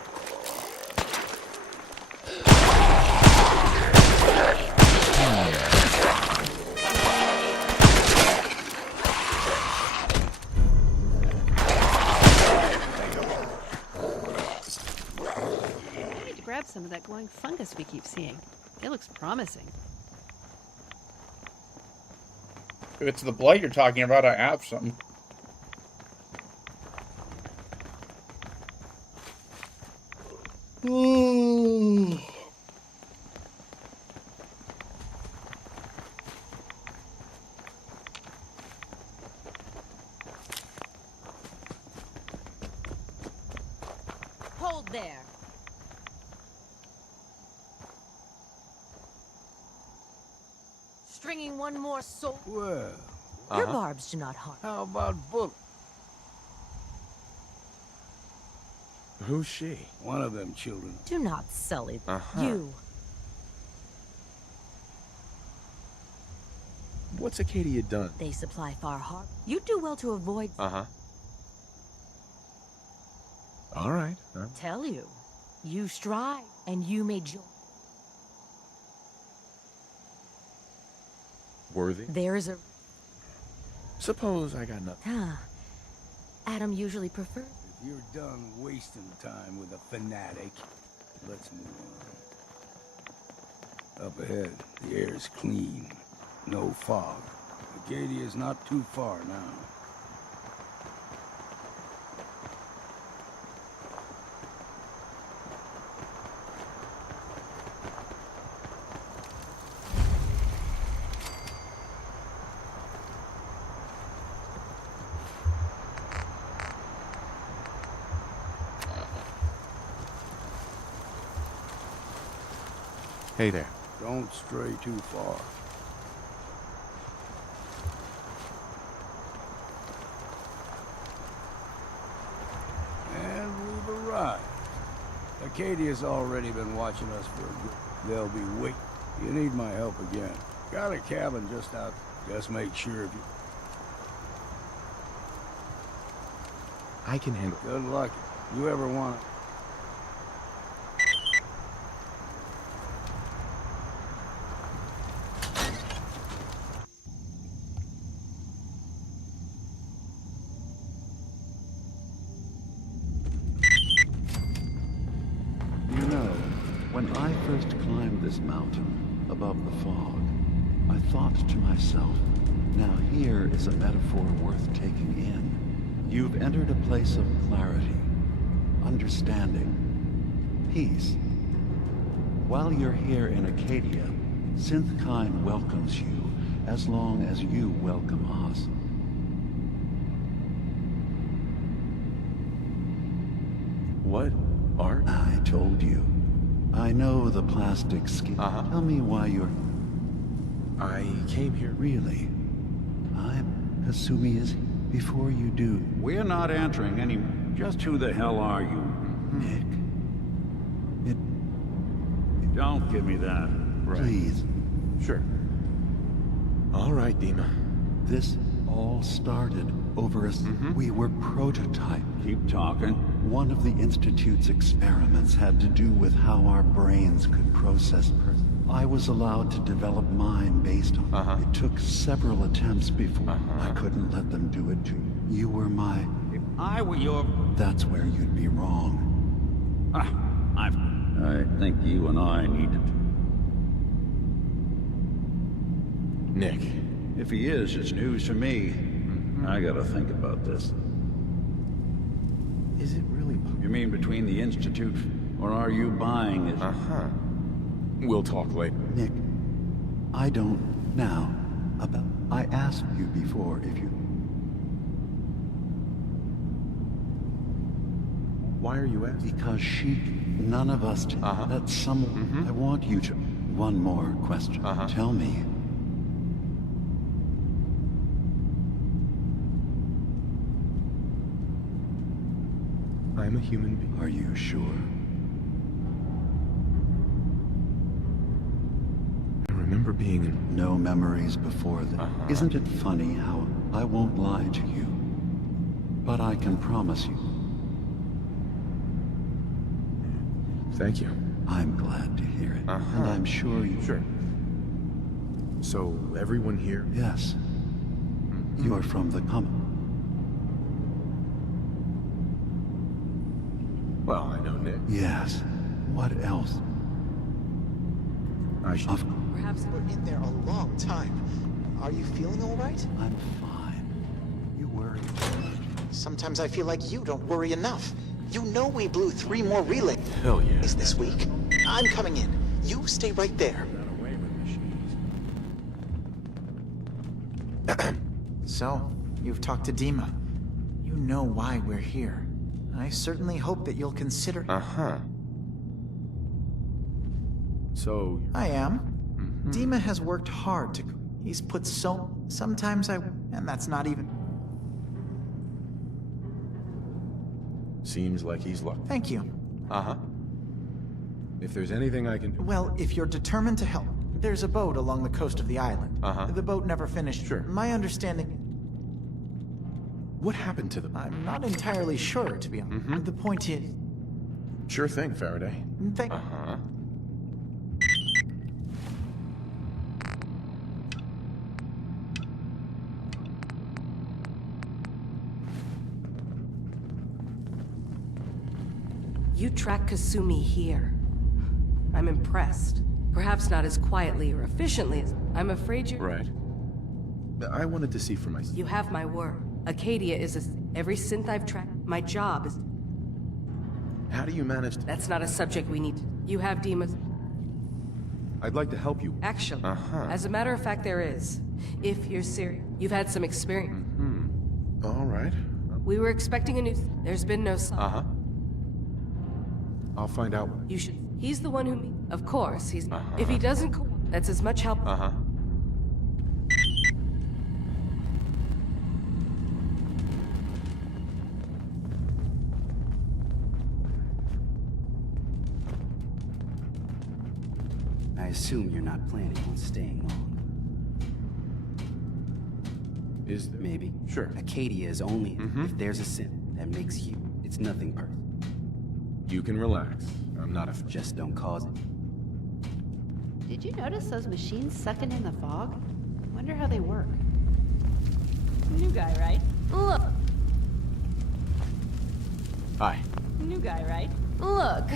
I need to grab some of that glowing fungus we keep seeing. It looks promising. If it's the blight you're talking about, I have some. Hold there. Stringing one more soul. Well, Your barbs do not harm. how about bullets? Who's she? One of them children. Do not sully Uh-huh. you. What's Acadia done? They supply far harm. You do well to avoid. Uh-huh. All right. Tell you, you strive, and you may join. Worthy? There is a. Suppose I got nothing. Huh. Adam usually prefers. If you're done wasting time with a fanatic, let's move on. Up ahead, the air's clean. No fog. Acadia's not too far now. Hey there. Don't stray too far. And we've arrived. Acadia's already been watching us for a good. They'll be waiting. You need my help again. Got a cabin just out. Just make sure if you... I can handle it. Good luck. You ever want... You know, when I first climbed this mountain above the fog, I thought to myself, now here is a metaphor worth taking in. You've entered a place of clarity, understanding, peace. While you're here in Acadia, Synthkind welcomes you as long as you welcome us. What? Art? I told you. I know the plastic skin. Tell me why you're... I came here... Really? I'm Kasumi's before you do. We're not answering any... Just who the hell are you? Nick. Don't give me that. Please. Sure. All right, Dima. This all started over a... We were prototype. Keep talking. One of the Institute's experiments had to do with how our brains could process... I was allowed to develop mine based on... It took several attempts before I couldn't let them do it to you. You were my... If I were your... That's where you'd be wrong. I think you and I need to... Nick. If he is, it's news to me. I gotta think about this. Is it really... You mean between the Institute, or are you buying it? We'll talk later. Nick, I don't now about... I asked you before if you... Why are you asking? Because none of us... That's someone... I want you to... One more question. Tell me. I'm a human being. Are you sure? remember being in... No memories before then. Isn't it funny how I won't lie to you, but I can promise you. Thank you. I'm glad to hear it. And I'm sure you... Sure. So, everyone here? Yes. You are from the common. Well, I know Nick. Yes. What else? I should... Perhaps we're in there a long time. Are you feeling all right? I'm fine. You worry. Sometimes I feel like you don't worry enough. You know we blew 3 more relays Hell yeah. this week. I'm coming in. You stay right there. So, you've talked to Dima. You know why we're here. I certainly hope that you'll consider... So... I am. Dima has worked hard to... He's put so... Sometimes and that's not even... Seems like he's lucky. Thank you. If there's anything I can do... Well, if you're determined to help, there's a boat along the coast of the island. The boat never finished. Sure. My understanding... What happened to them? I'm not entirely sure, to be honest. The point is... Sure thing, Faraday. Thank... You track Kasumi here. I'm impressed. Perhaps not as quietly or efficiently as... I'm afraid you're... Right. I wanted to see for myself. You have my word. Acadia is a... Every synth I've tracked, my job is... How do you manage to... That's not a subject we need to... You have Dima's... I'd like to help you. Actually, as a matter of fact, there is. If you're serious. You've had some experience. All right. We were expecting a new... There's been no sign. I'll find out. You should... He's the one who... Of course, he's... If he doesn't... That's as much help... I assume you're not planning on staying long. Is there? Maybe. Sure. Acadia is only... If there's a sin that makes you, it's nothing personal. You can relax. I'm not a... Just don't cause it. Did you notice those machines sucking in the fog? Wonder how they work. New guy, right? Look! Hi. New guy, right? Look!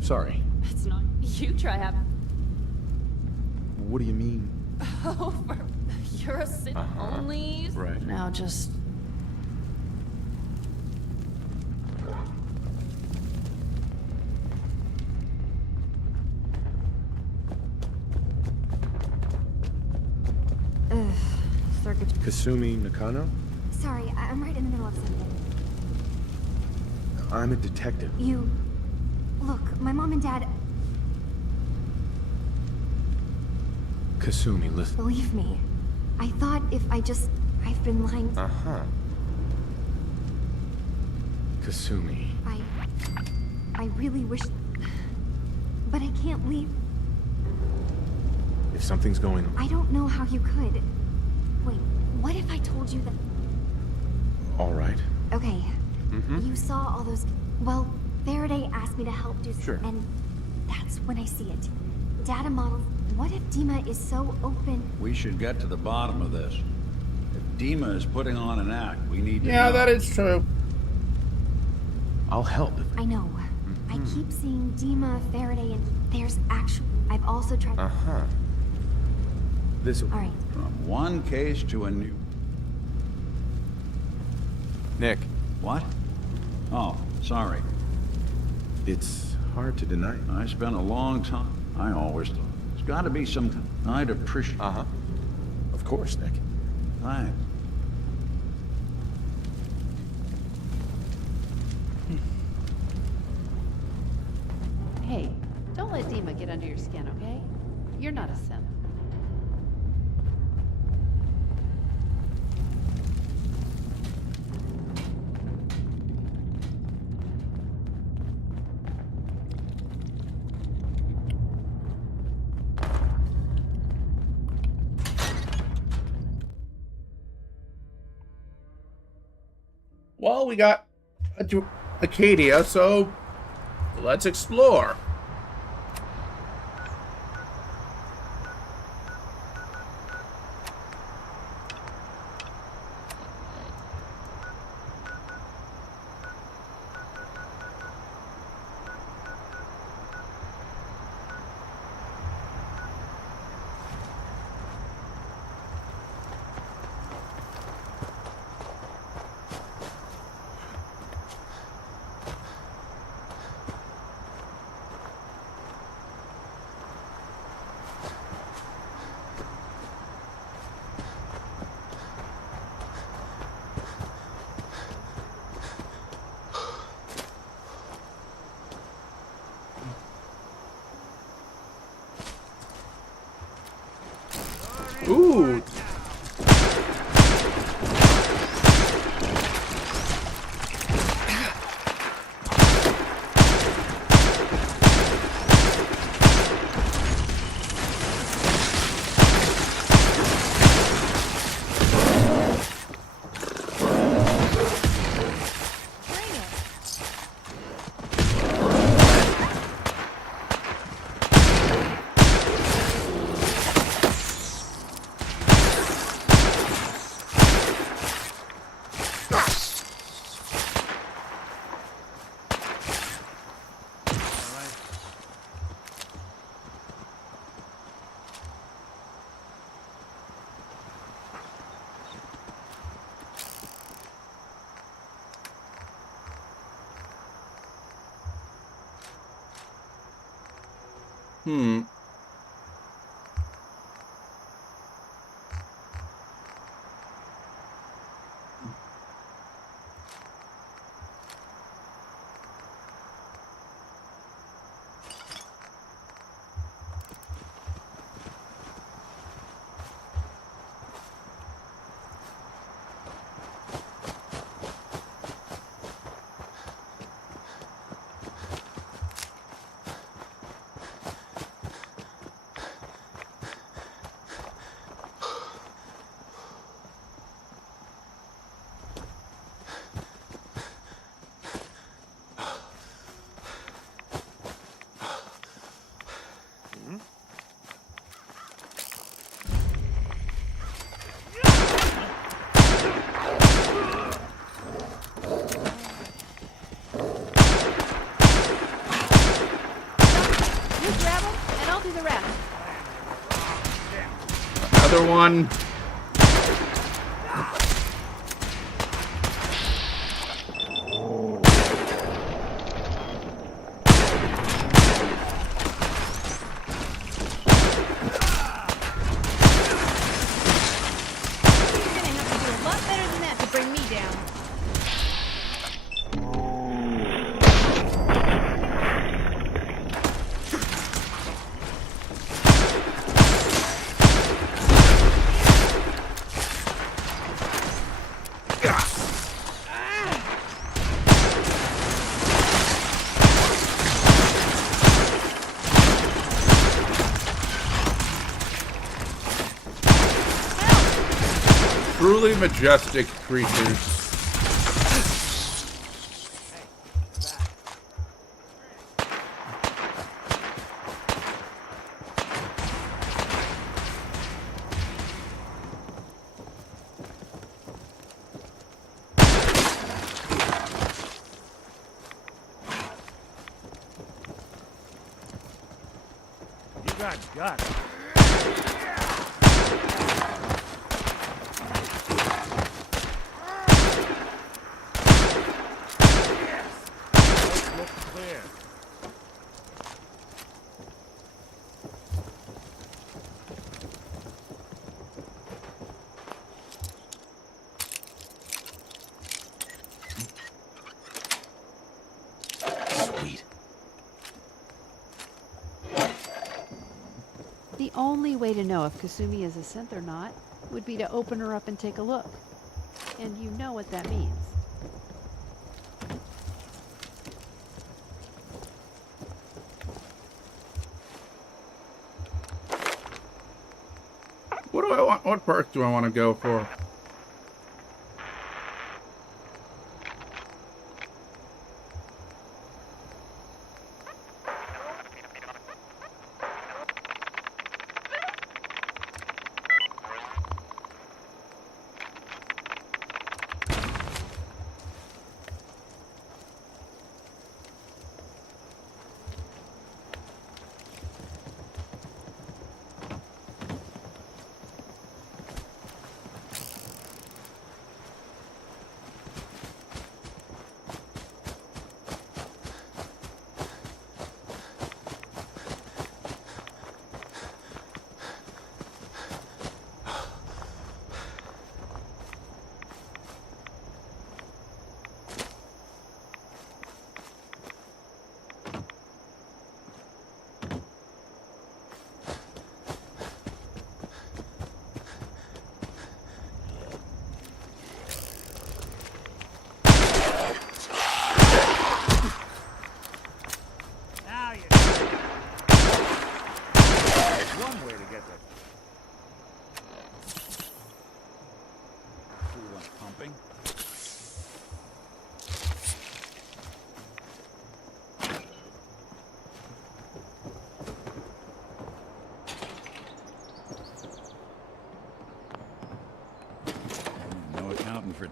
Sorry. It's not... You try having... What do you mean? Over. You're a sit only... Right. Now just... Circuit... Kasumi Nakano? Sorry, I'm right in the middle of something. I'm a detective. You... Look, my mom and dad... Kasumi, listen. Believe me. I thought if I just... I've been lying... Kasumi. I really wish... But I can't leave. If something's going on... I don't know how you could. Wait, what if I told you that... All right. Okay. You saw all those... Well, Faraday asked me to help do... Sure. And that's when I see it. Data models... What if Dima is so open... We should get to the bottom of this. If Dima is putting on an act, we need to know. Yeah, that is true. I'll help. I know. I keep seeing Dima, Faraday, and there's actual... I've also tried... This... All right. From one case to a new... Nick. What? Oh, sorry. It's hard to deny. I spent a long time. I always thought there's got to be some... I'd appreciate... Of course, Nick. Thanks. Hey, don't let Dima get under your skin, okay? You're not a simp. Well, we got Acadia, so let's explore. Ooh. Hmm. Another one. Truly majestic creatures. You got guts. The only way to know if Kasumi is a synth or not would be to open her up and take a look. And you know what that means. What do I want? What perk do I want to go for?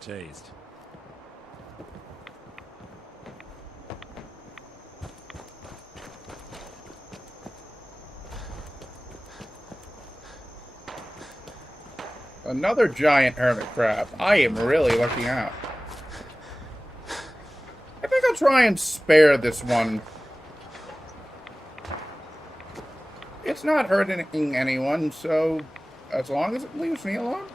taste. Another giant hermit crab. I am really looking out. I think I'll try and spare this one. It's not hurting anyone, so as long as it leaves me alone.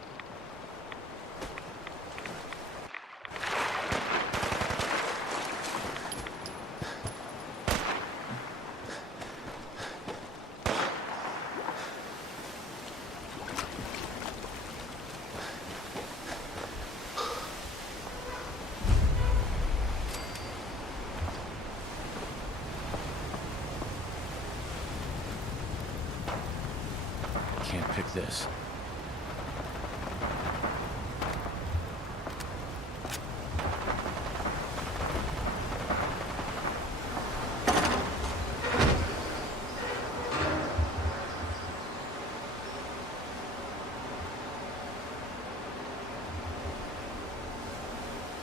Can't pick this.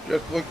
Just look.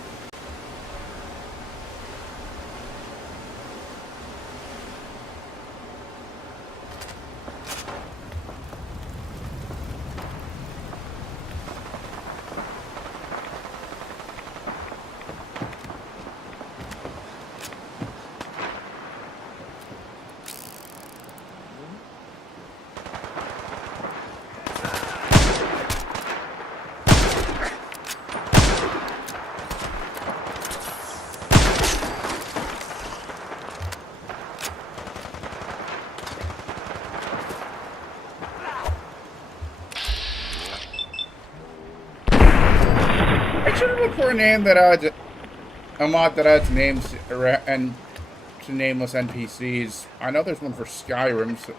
I should look for a name that adds a mod that adds names and to nameless NPCs. I know there's one for Skyrim. So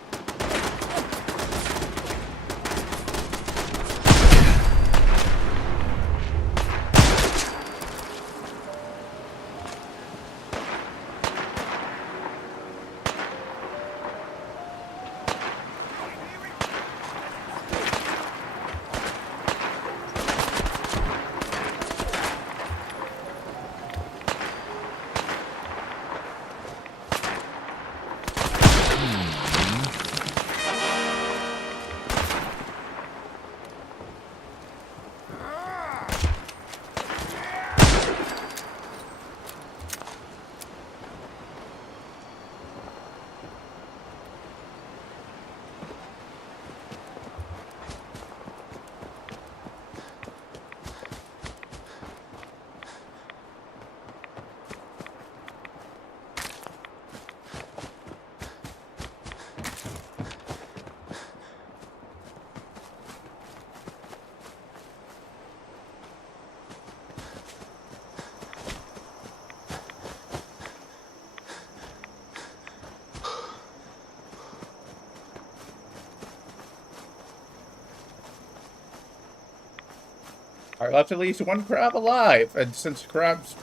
I left at least one crab alive, and since crabs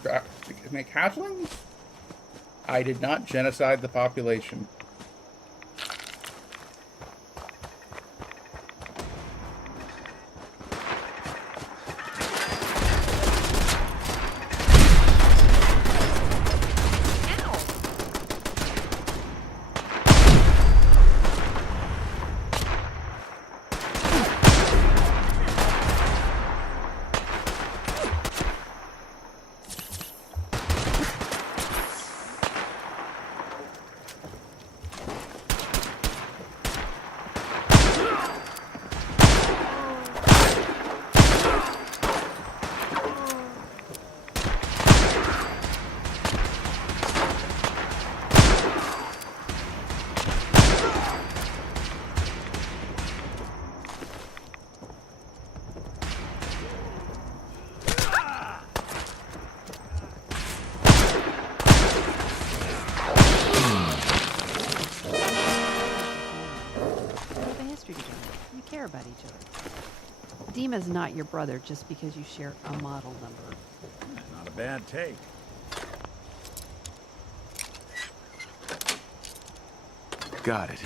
make hatchlings, I did not genocide the population. About each other. Dima's not your brother just because you share a model number. Not a bad take. Got it.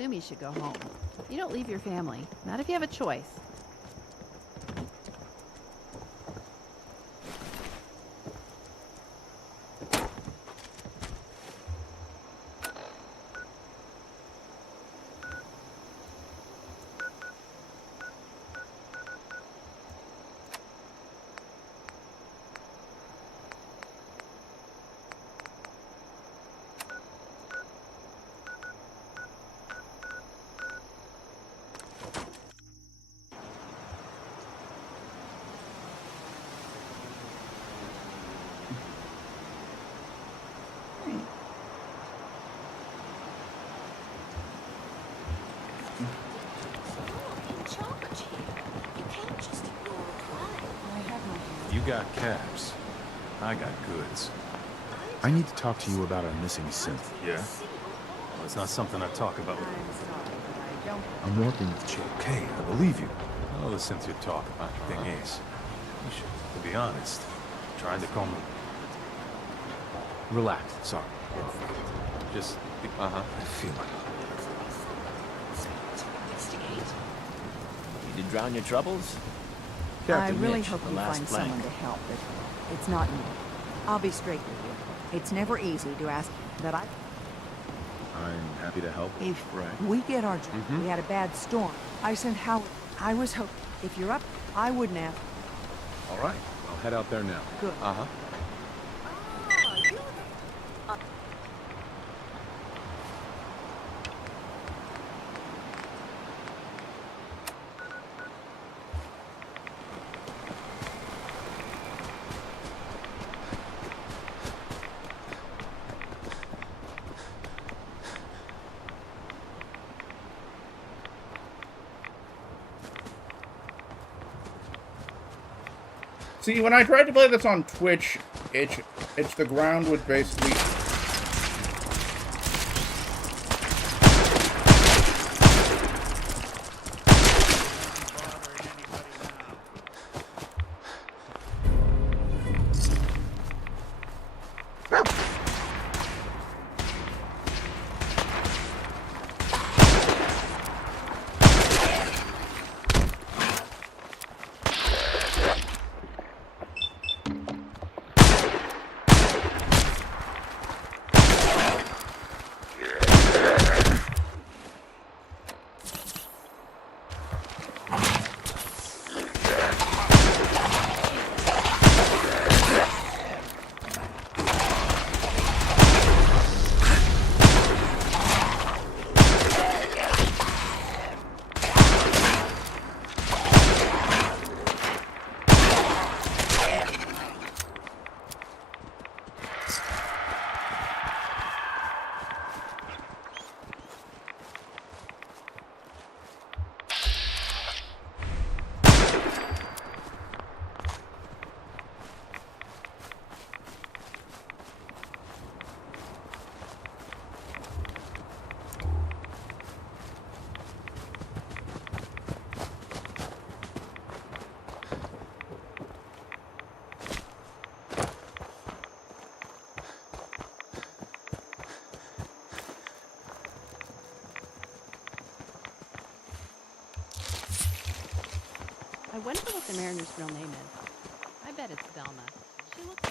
Kasumi should go home. You don't leave your family. Not if you have a choice. You got cabs. I got goods. I need to talk to you about our missing synth. Yeah? Well, it's not something I talk about with you. I'm working with Chick. Okay, I believe you. I know the synth you talk about. The thing is, you should, to be honest, trying to calm me. Relax. Sorry. Just, I feel it. You did drown your troubles? I really Mitch, hope the you last find plank. someone to help, but it's not me. I'll be straight with you. It's never easy to ask that I'm happy to help. If we get our job, we had a bad storm. I sent Howard. I was hoping. If you're up, I wouldn't have. All right. I'll head out there now. Good. See, when I tried to play this on Twitch, it's the ground would basically... I wonder what the Mariner's real name is. I bet it's Velma. She looks...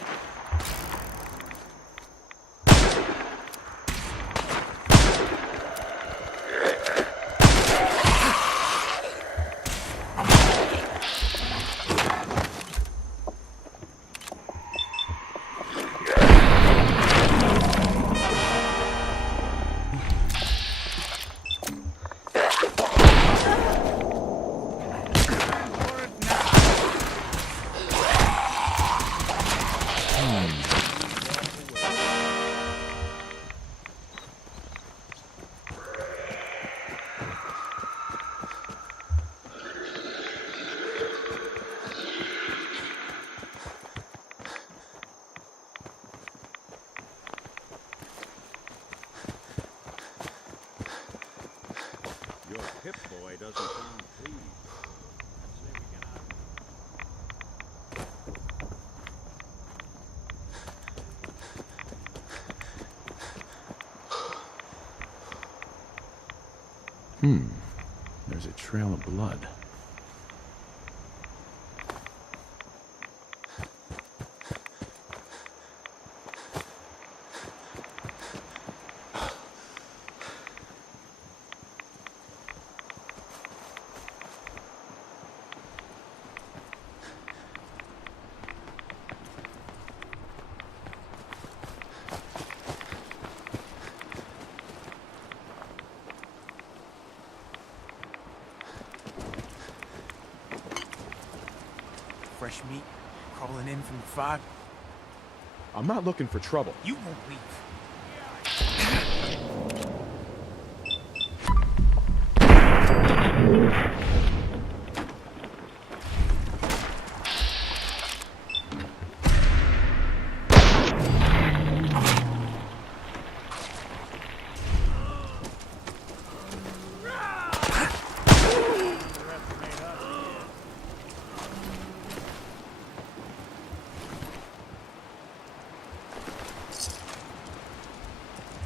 Your Pip-Boy doesn't sound pleased. Let's see if we can There's a trail of blood. Fresh meat crawling in from the fog. I'm not looking for trouble. You won't leave.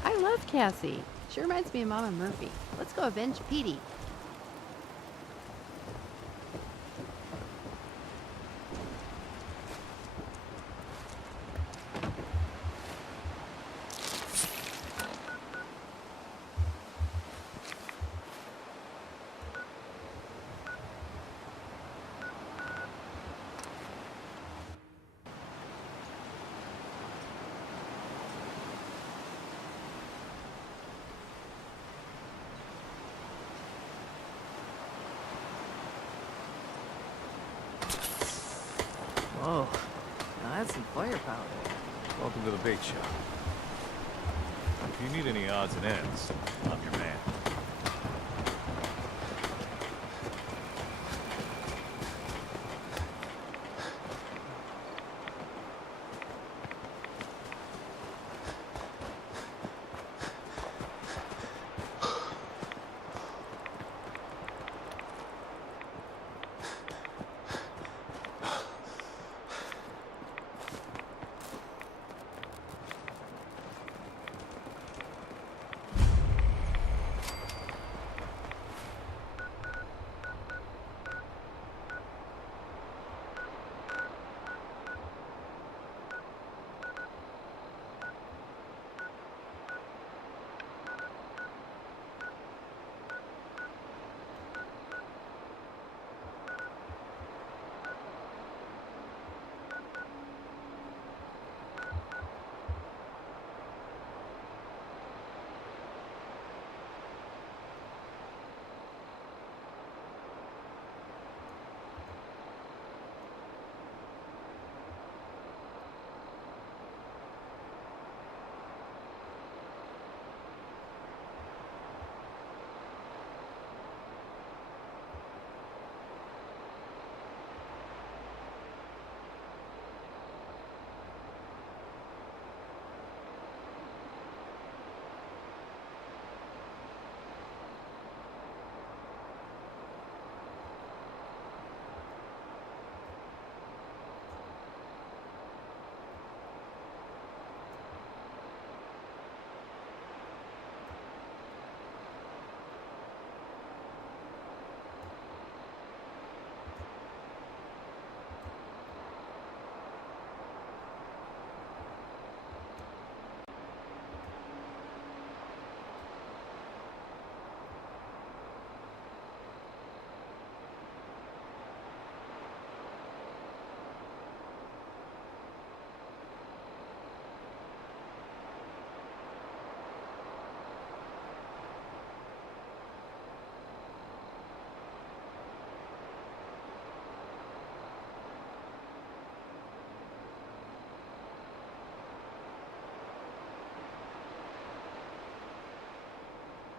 I love Cassie. She reminds me of Mama Murphy. Let's go avenge Petey. Whoa, now that's some firepower. Welcome to the bait shop. If you need any odds and ends, I'm your man.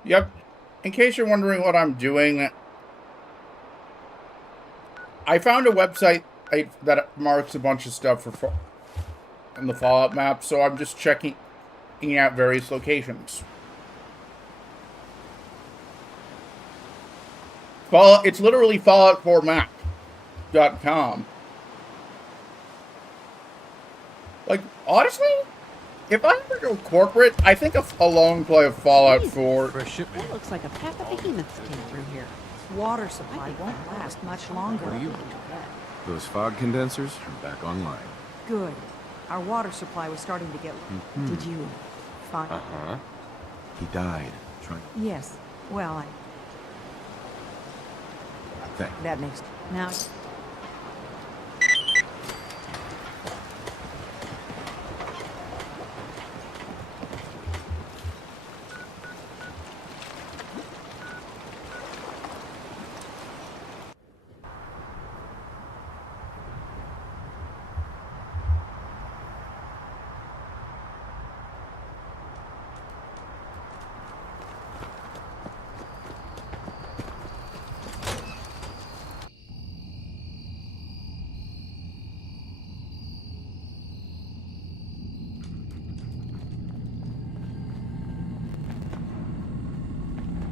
Yep. In case you're wondering what I'm doing, I found a website that marks a bunch of stuff for in the Fallout map, so I'm just checking out various locations. It's literally Fallout4map.com. Like, honestly, If I ever go corporate, I think a long play of Fallout 4. That looks like a pack of behemoths came through here. Water supply won't last much longer. What do you? Those fog condensers are back online. Good. Our water supply was starting to get... Did you find... Uh-huh. He died trying... Yes. Well, Thank you. that makes... Now...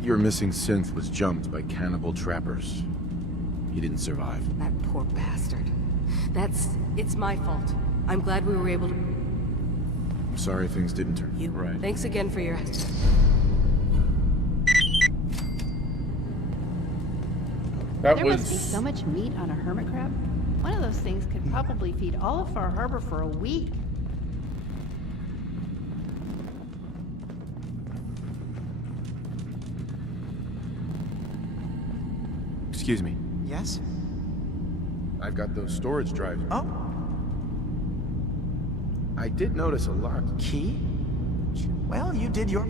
Your missing synth was jumped by cannibal trappers. He didn't survive. That poor bastard. It's my fault. I'm glad we were able to... I'm sorry things didn't turn right. Thanks again for your... There must be so much meat on a hermit crab. One of those things could probably feed all of Far Harbor for a week. Excuse me. Yes? I've got those storage drives. Oh? I did notice a lock. Key? Well, you did your...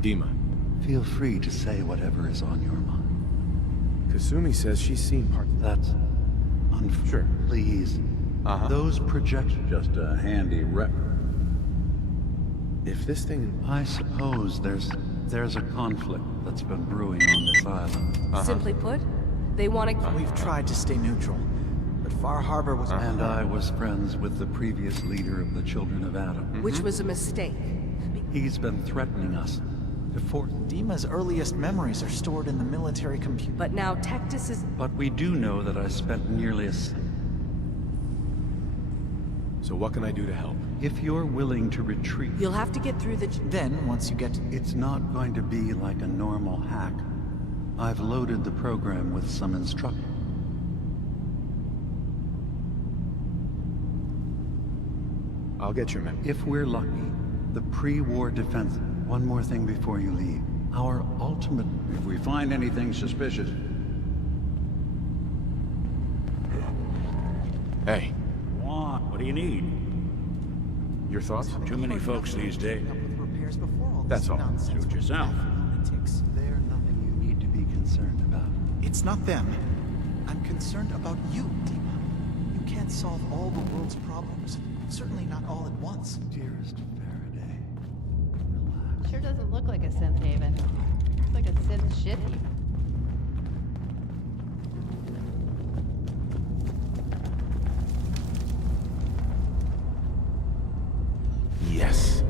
Dima. Feel free to say whatever is on your mind. Kasumi says she's seen parts. That's unfair. Sure. Please. Uh-huh. Those projections... Just a handy rep. If this thing... I suppose there's a conflict that's been brewing on this island. Simply put, they want to... We've tried to stay neutral, but Far Harbor was... And I was friends with the previous leader of the Children of Adam. Which was a mistake. He's been threatening us to force... Dima's earliest memories are stored in the military computer. But now Tectus is... But we do know that I spent nearly a... So what can I do to help? If you're willing to retreat... You'll have to get through the... Then, once you get... It's not going to be like a normal hack. I've loaded the program with some instructions. I'll get your memory. If we're lucky, the pre-war defense... One more thing before you leave. Our ultimate... If we find anything suspicious... Hey. What do you need? Your thoughts? Too many folks these days. That's all. Suit yourself. They're nothing you need to be concerned about. It's not them. I'm concerned about you, Dima. You can't solve all the world's problems. Certainly not all at once. Dearest Faraday, Sure doesn't look like a synth haven. Looks like a synth shit heap. Yes.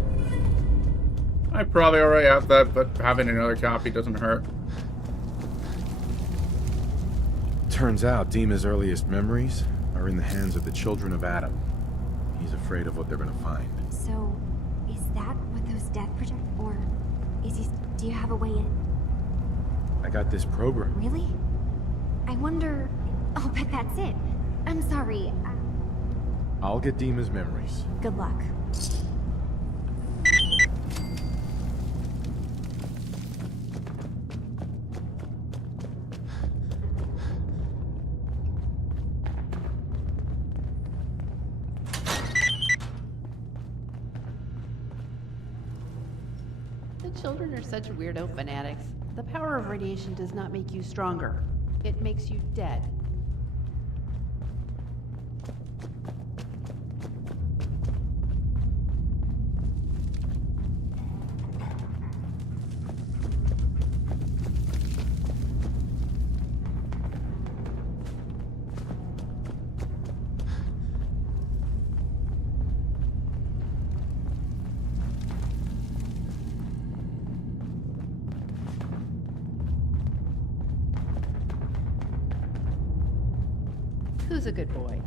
I probably already have that, but having another copy doesn't hurt. Turns out Dima's earliest memories are in the hands of the Children of Adam. He's afraid of what they're gonna find. So, is that what those death project, or is he? Do you have a way in? I got this program. Really? I wonder. I'll bet that's it. I'm sorry. I'll get Dima's memories. Good luck. Children are such weirdo fanatics. The power of radiation does not make you stronger. It makes you dead. was a good boy.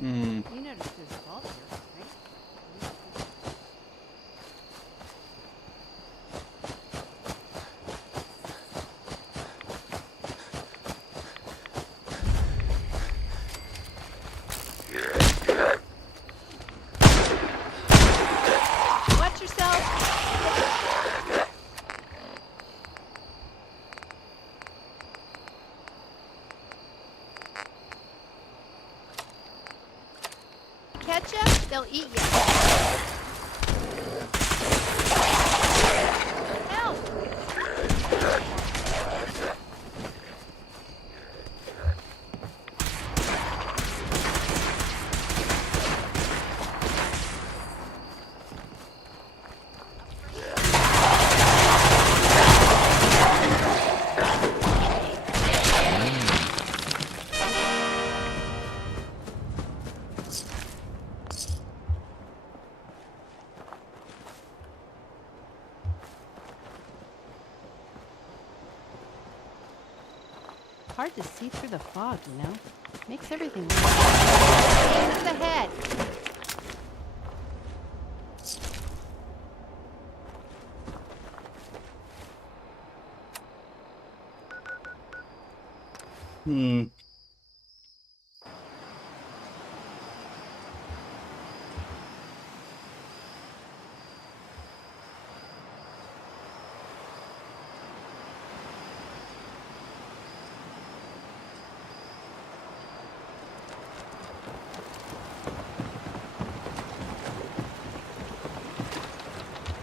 Hmm. You noticed there's a vault here, right? Watch yourself! Catch ya, they'll eat you. Help! Hard to see through the fog, you know? Makes everything look like to the head.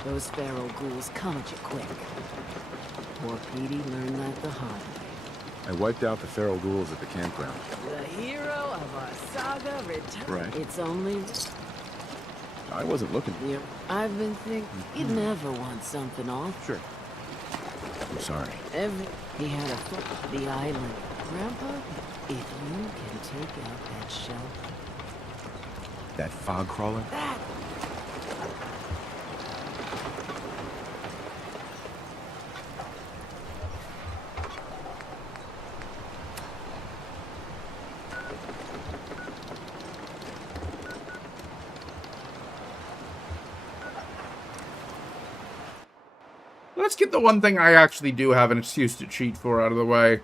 Those feral ghouls come at you quick. Poor Petey learned that the hard way. I wiped out the feral ghouls at the campground. The hero of our saga returns. Right. It's only... I wasn't looking. Yeah, I've been thinking you'd never want something off. Sure. I'm sorry. He had a foot to the island. Grandpa, if you can take out that shelf... That fog crawler? That... Let's get the one thing I actually do have an excuse to cheat for out of the way.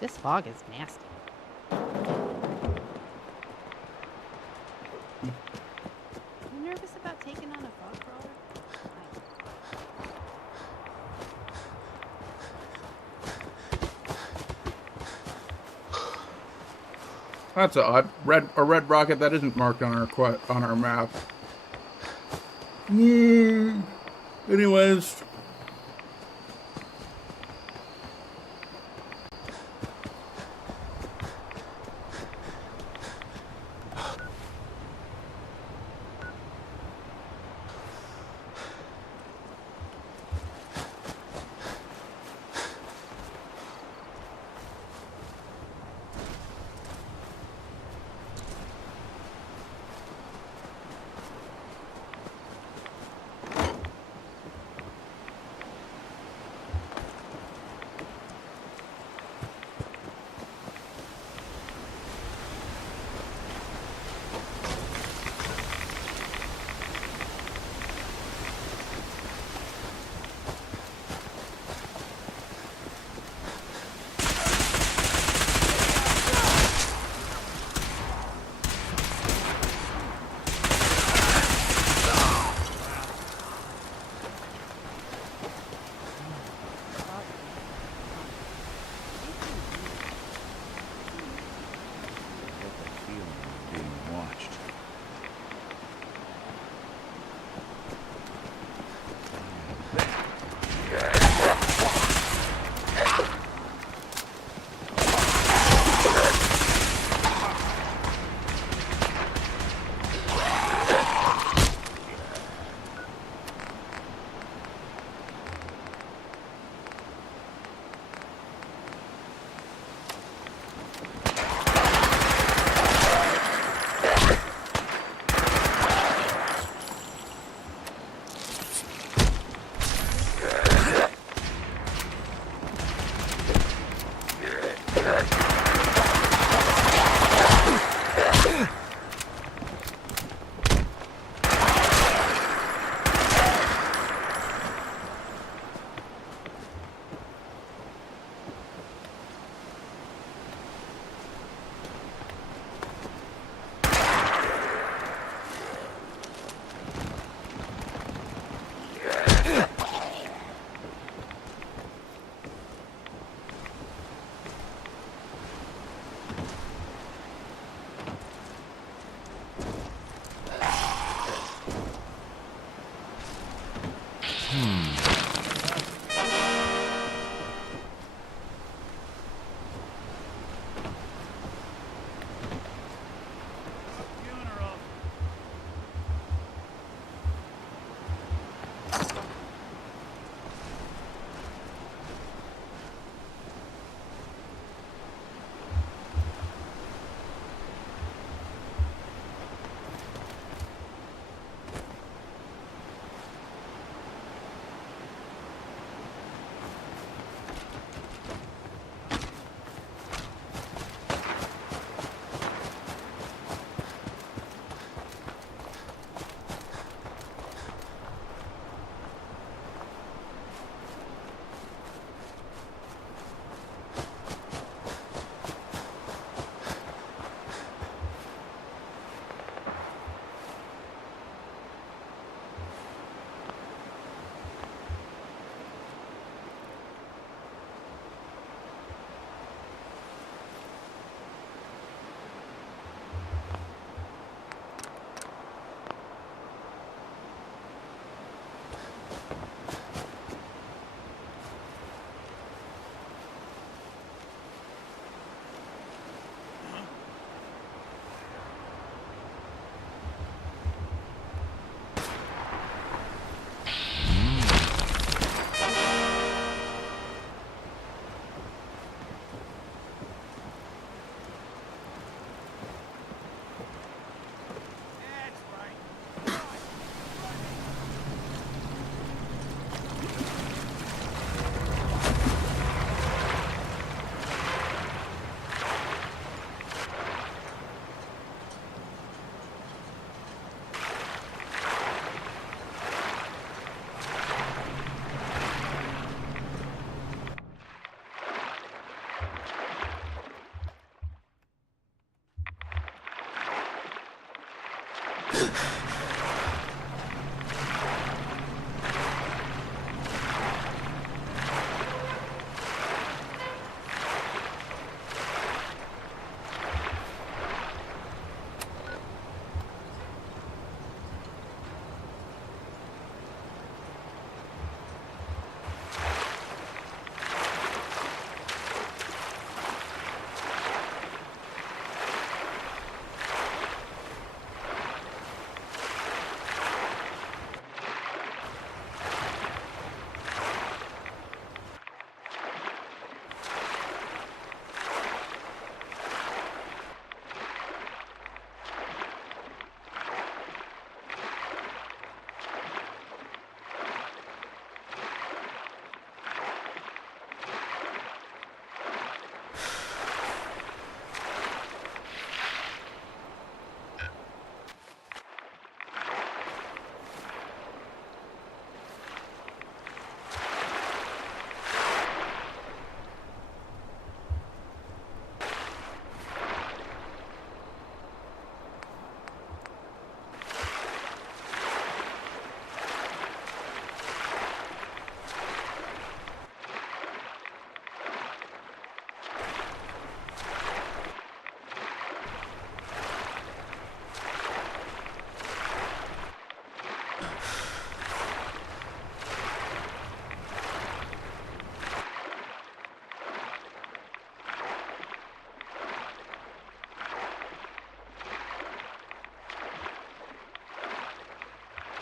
This fog is nasty. You nervous about taking on a fog crawler? That's odd. A red rocket that isn't marked on our map. Anyways.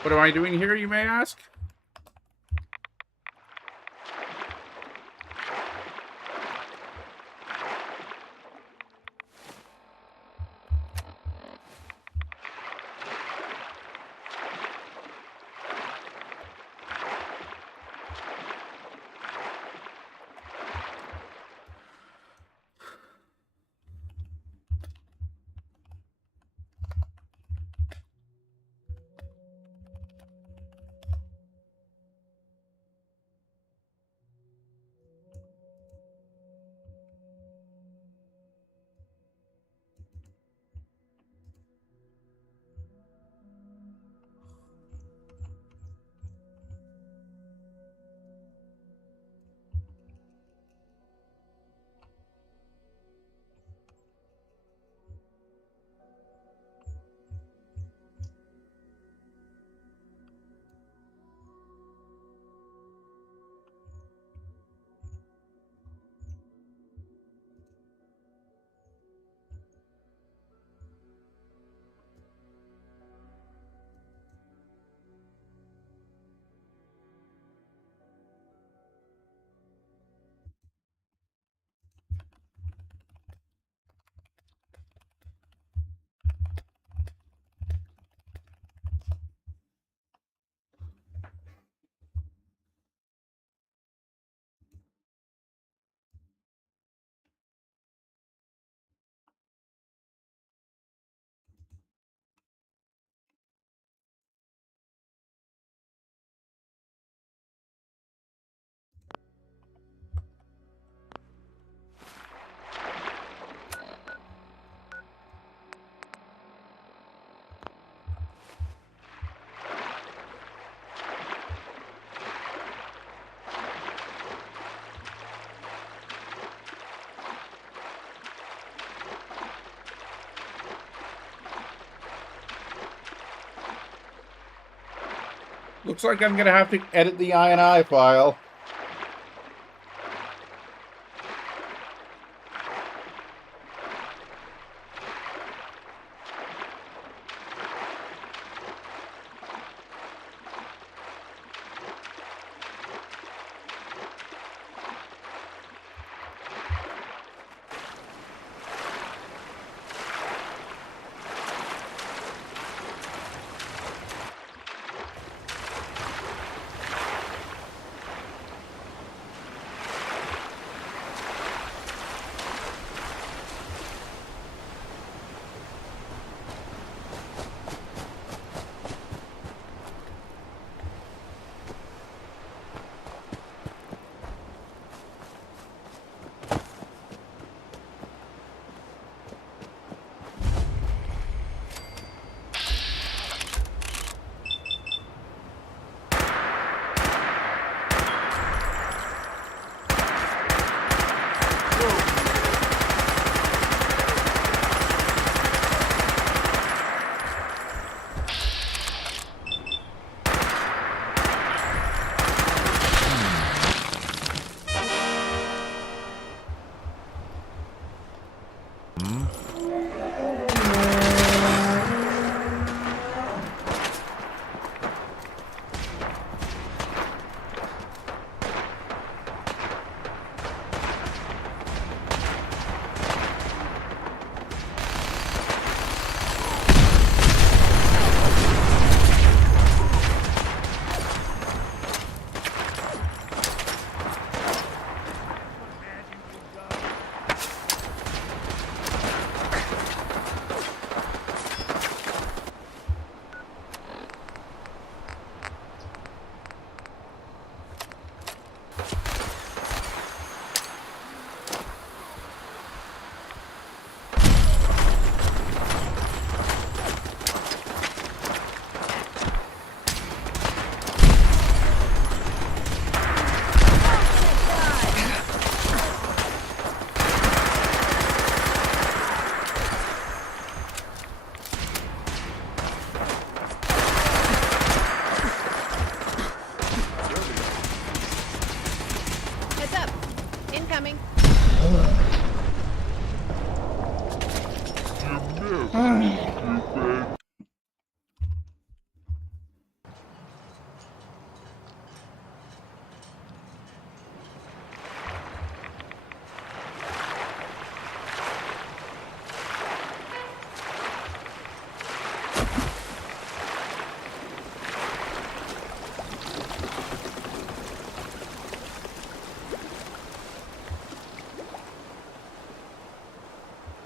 What am I doing here, you may ask? Looks like I'm gonna have to edit the INI file.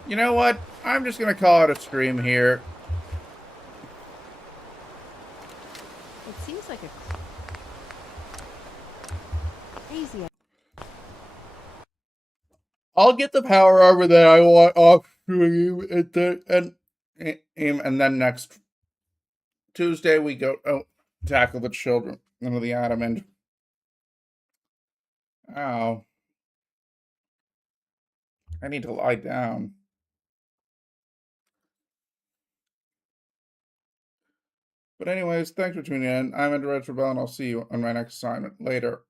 You know what? I'm just gonna call it a stream here. It seems like a crazy. I'll get the power armor that I want off stream, and then next Tuesday we go tackle the children into the Atom and ow. I need to lie down. But anyways, thanks for tuning in. I'm Red Rebel, and I'll see you on my next assignment later.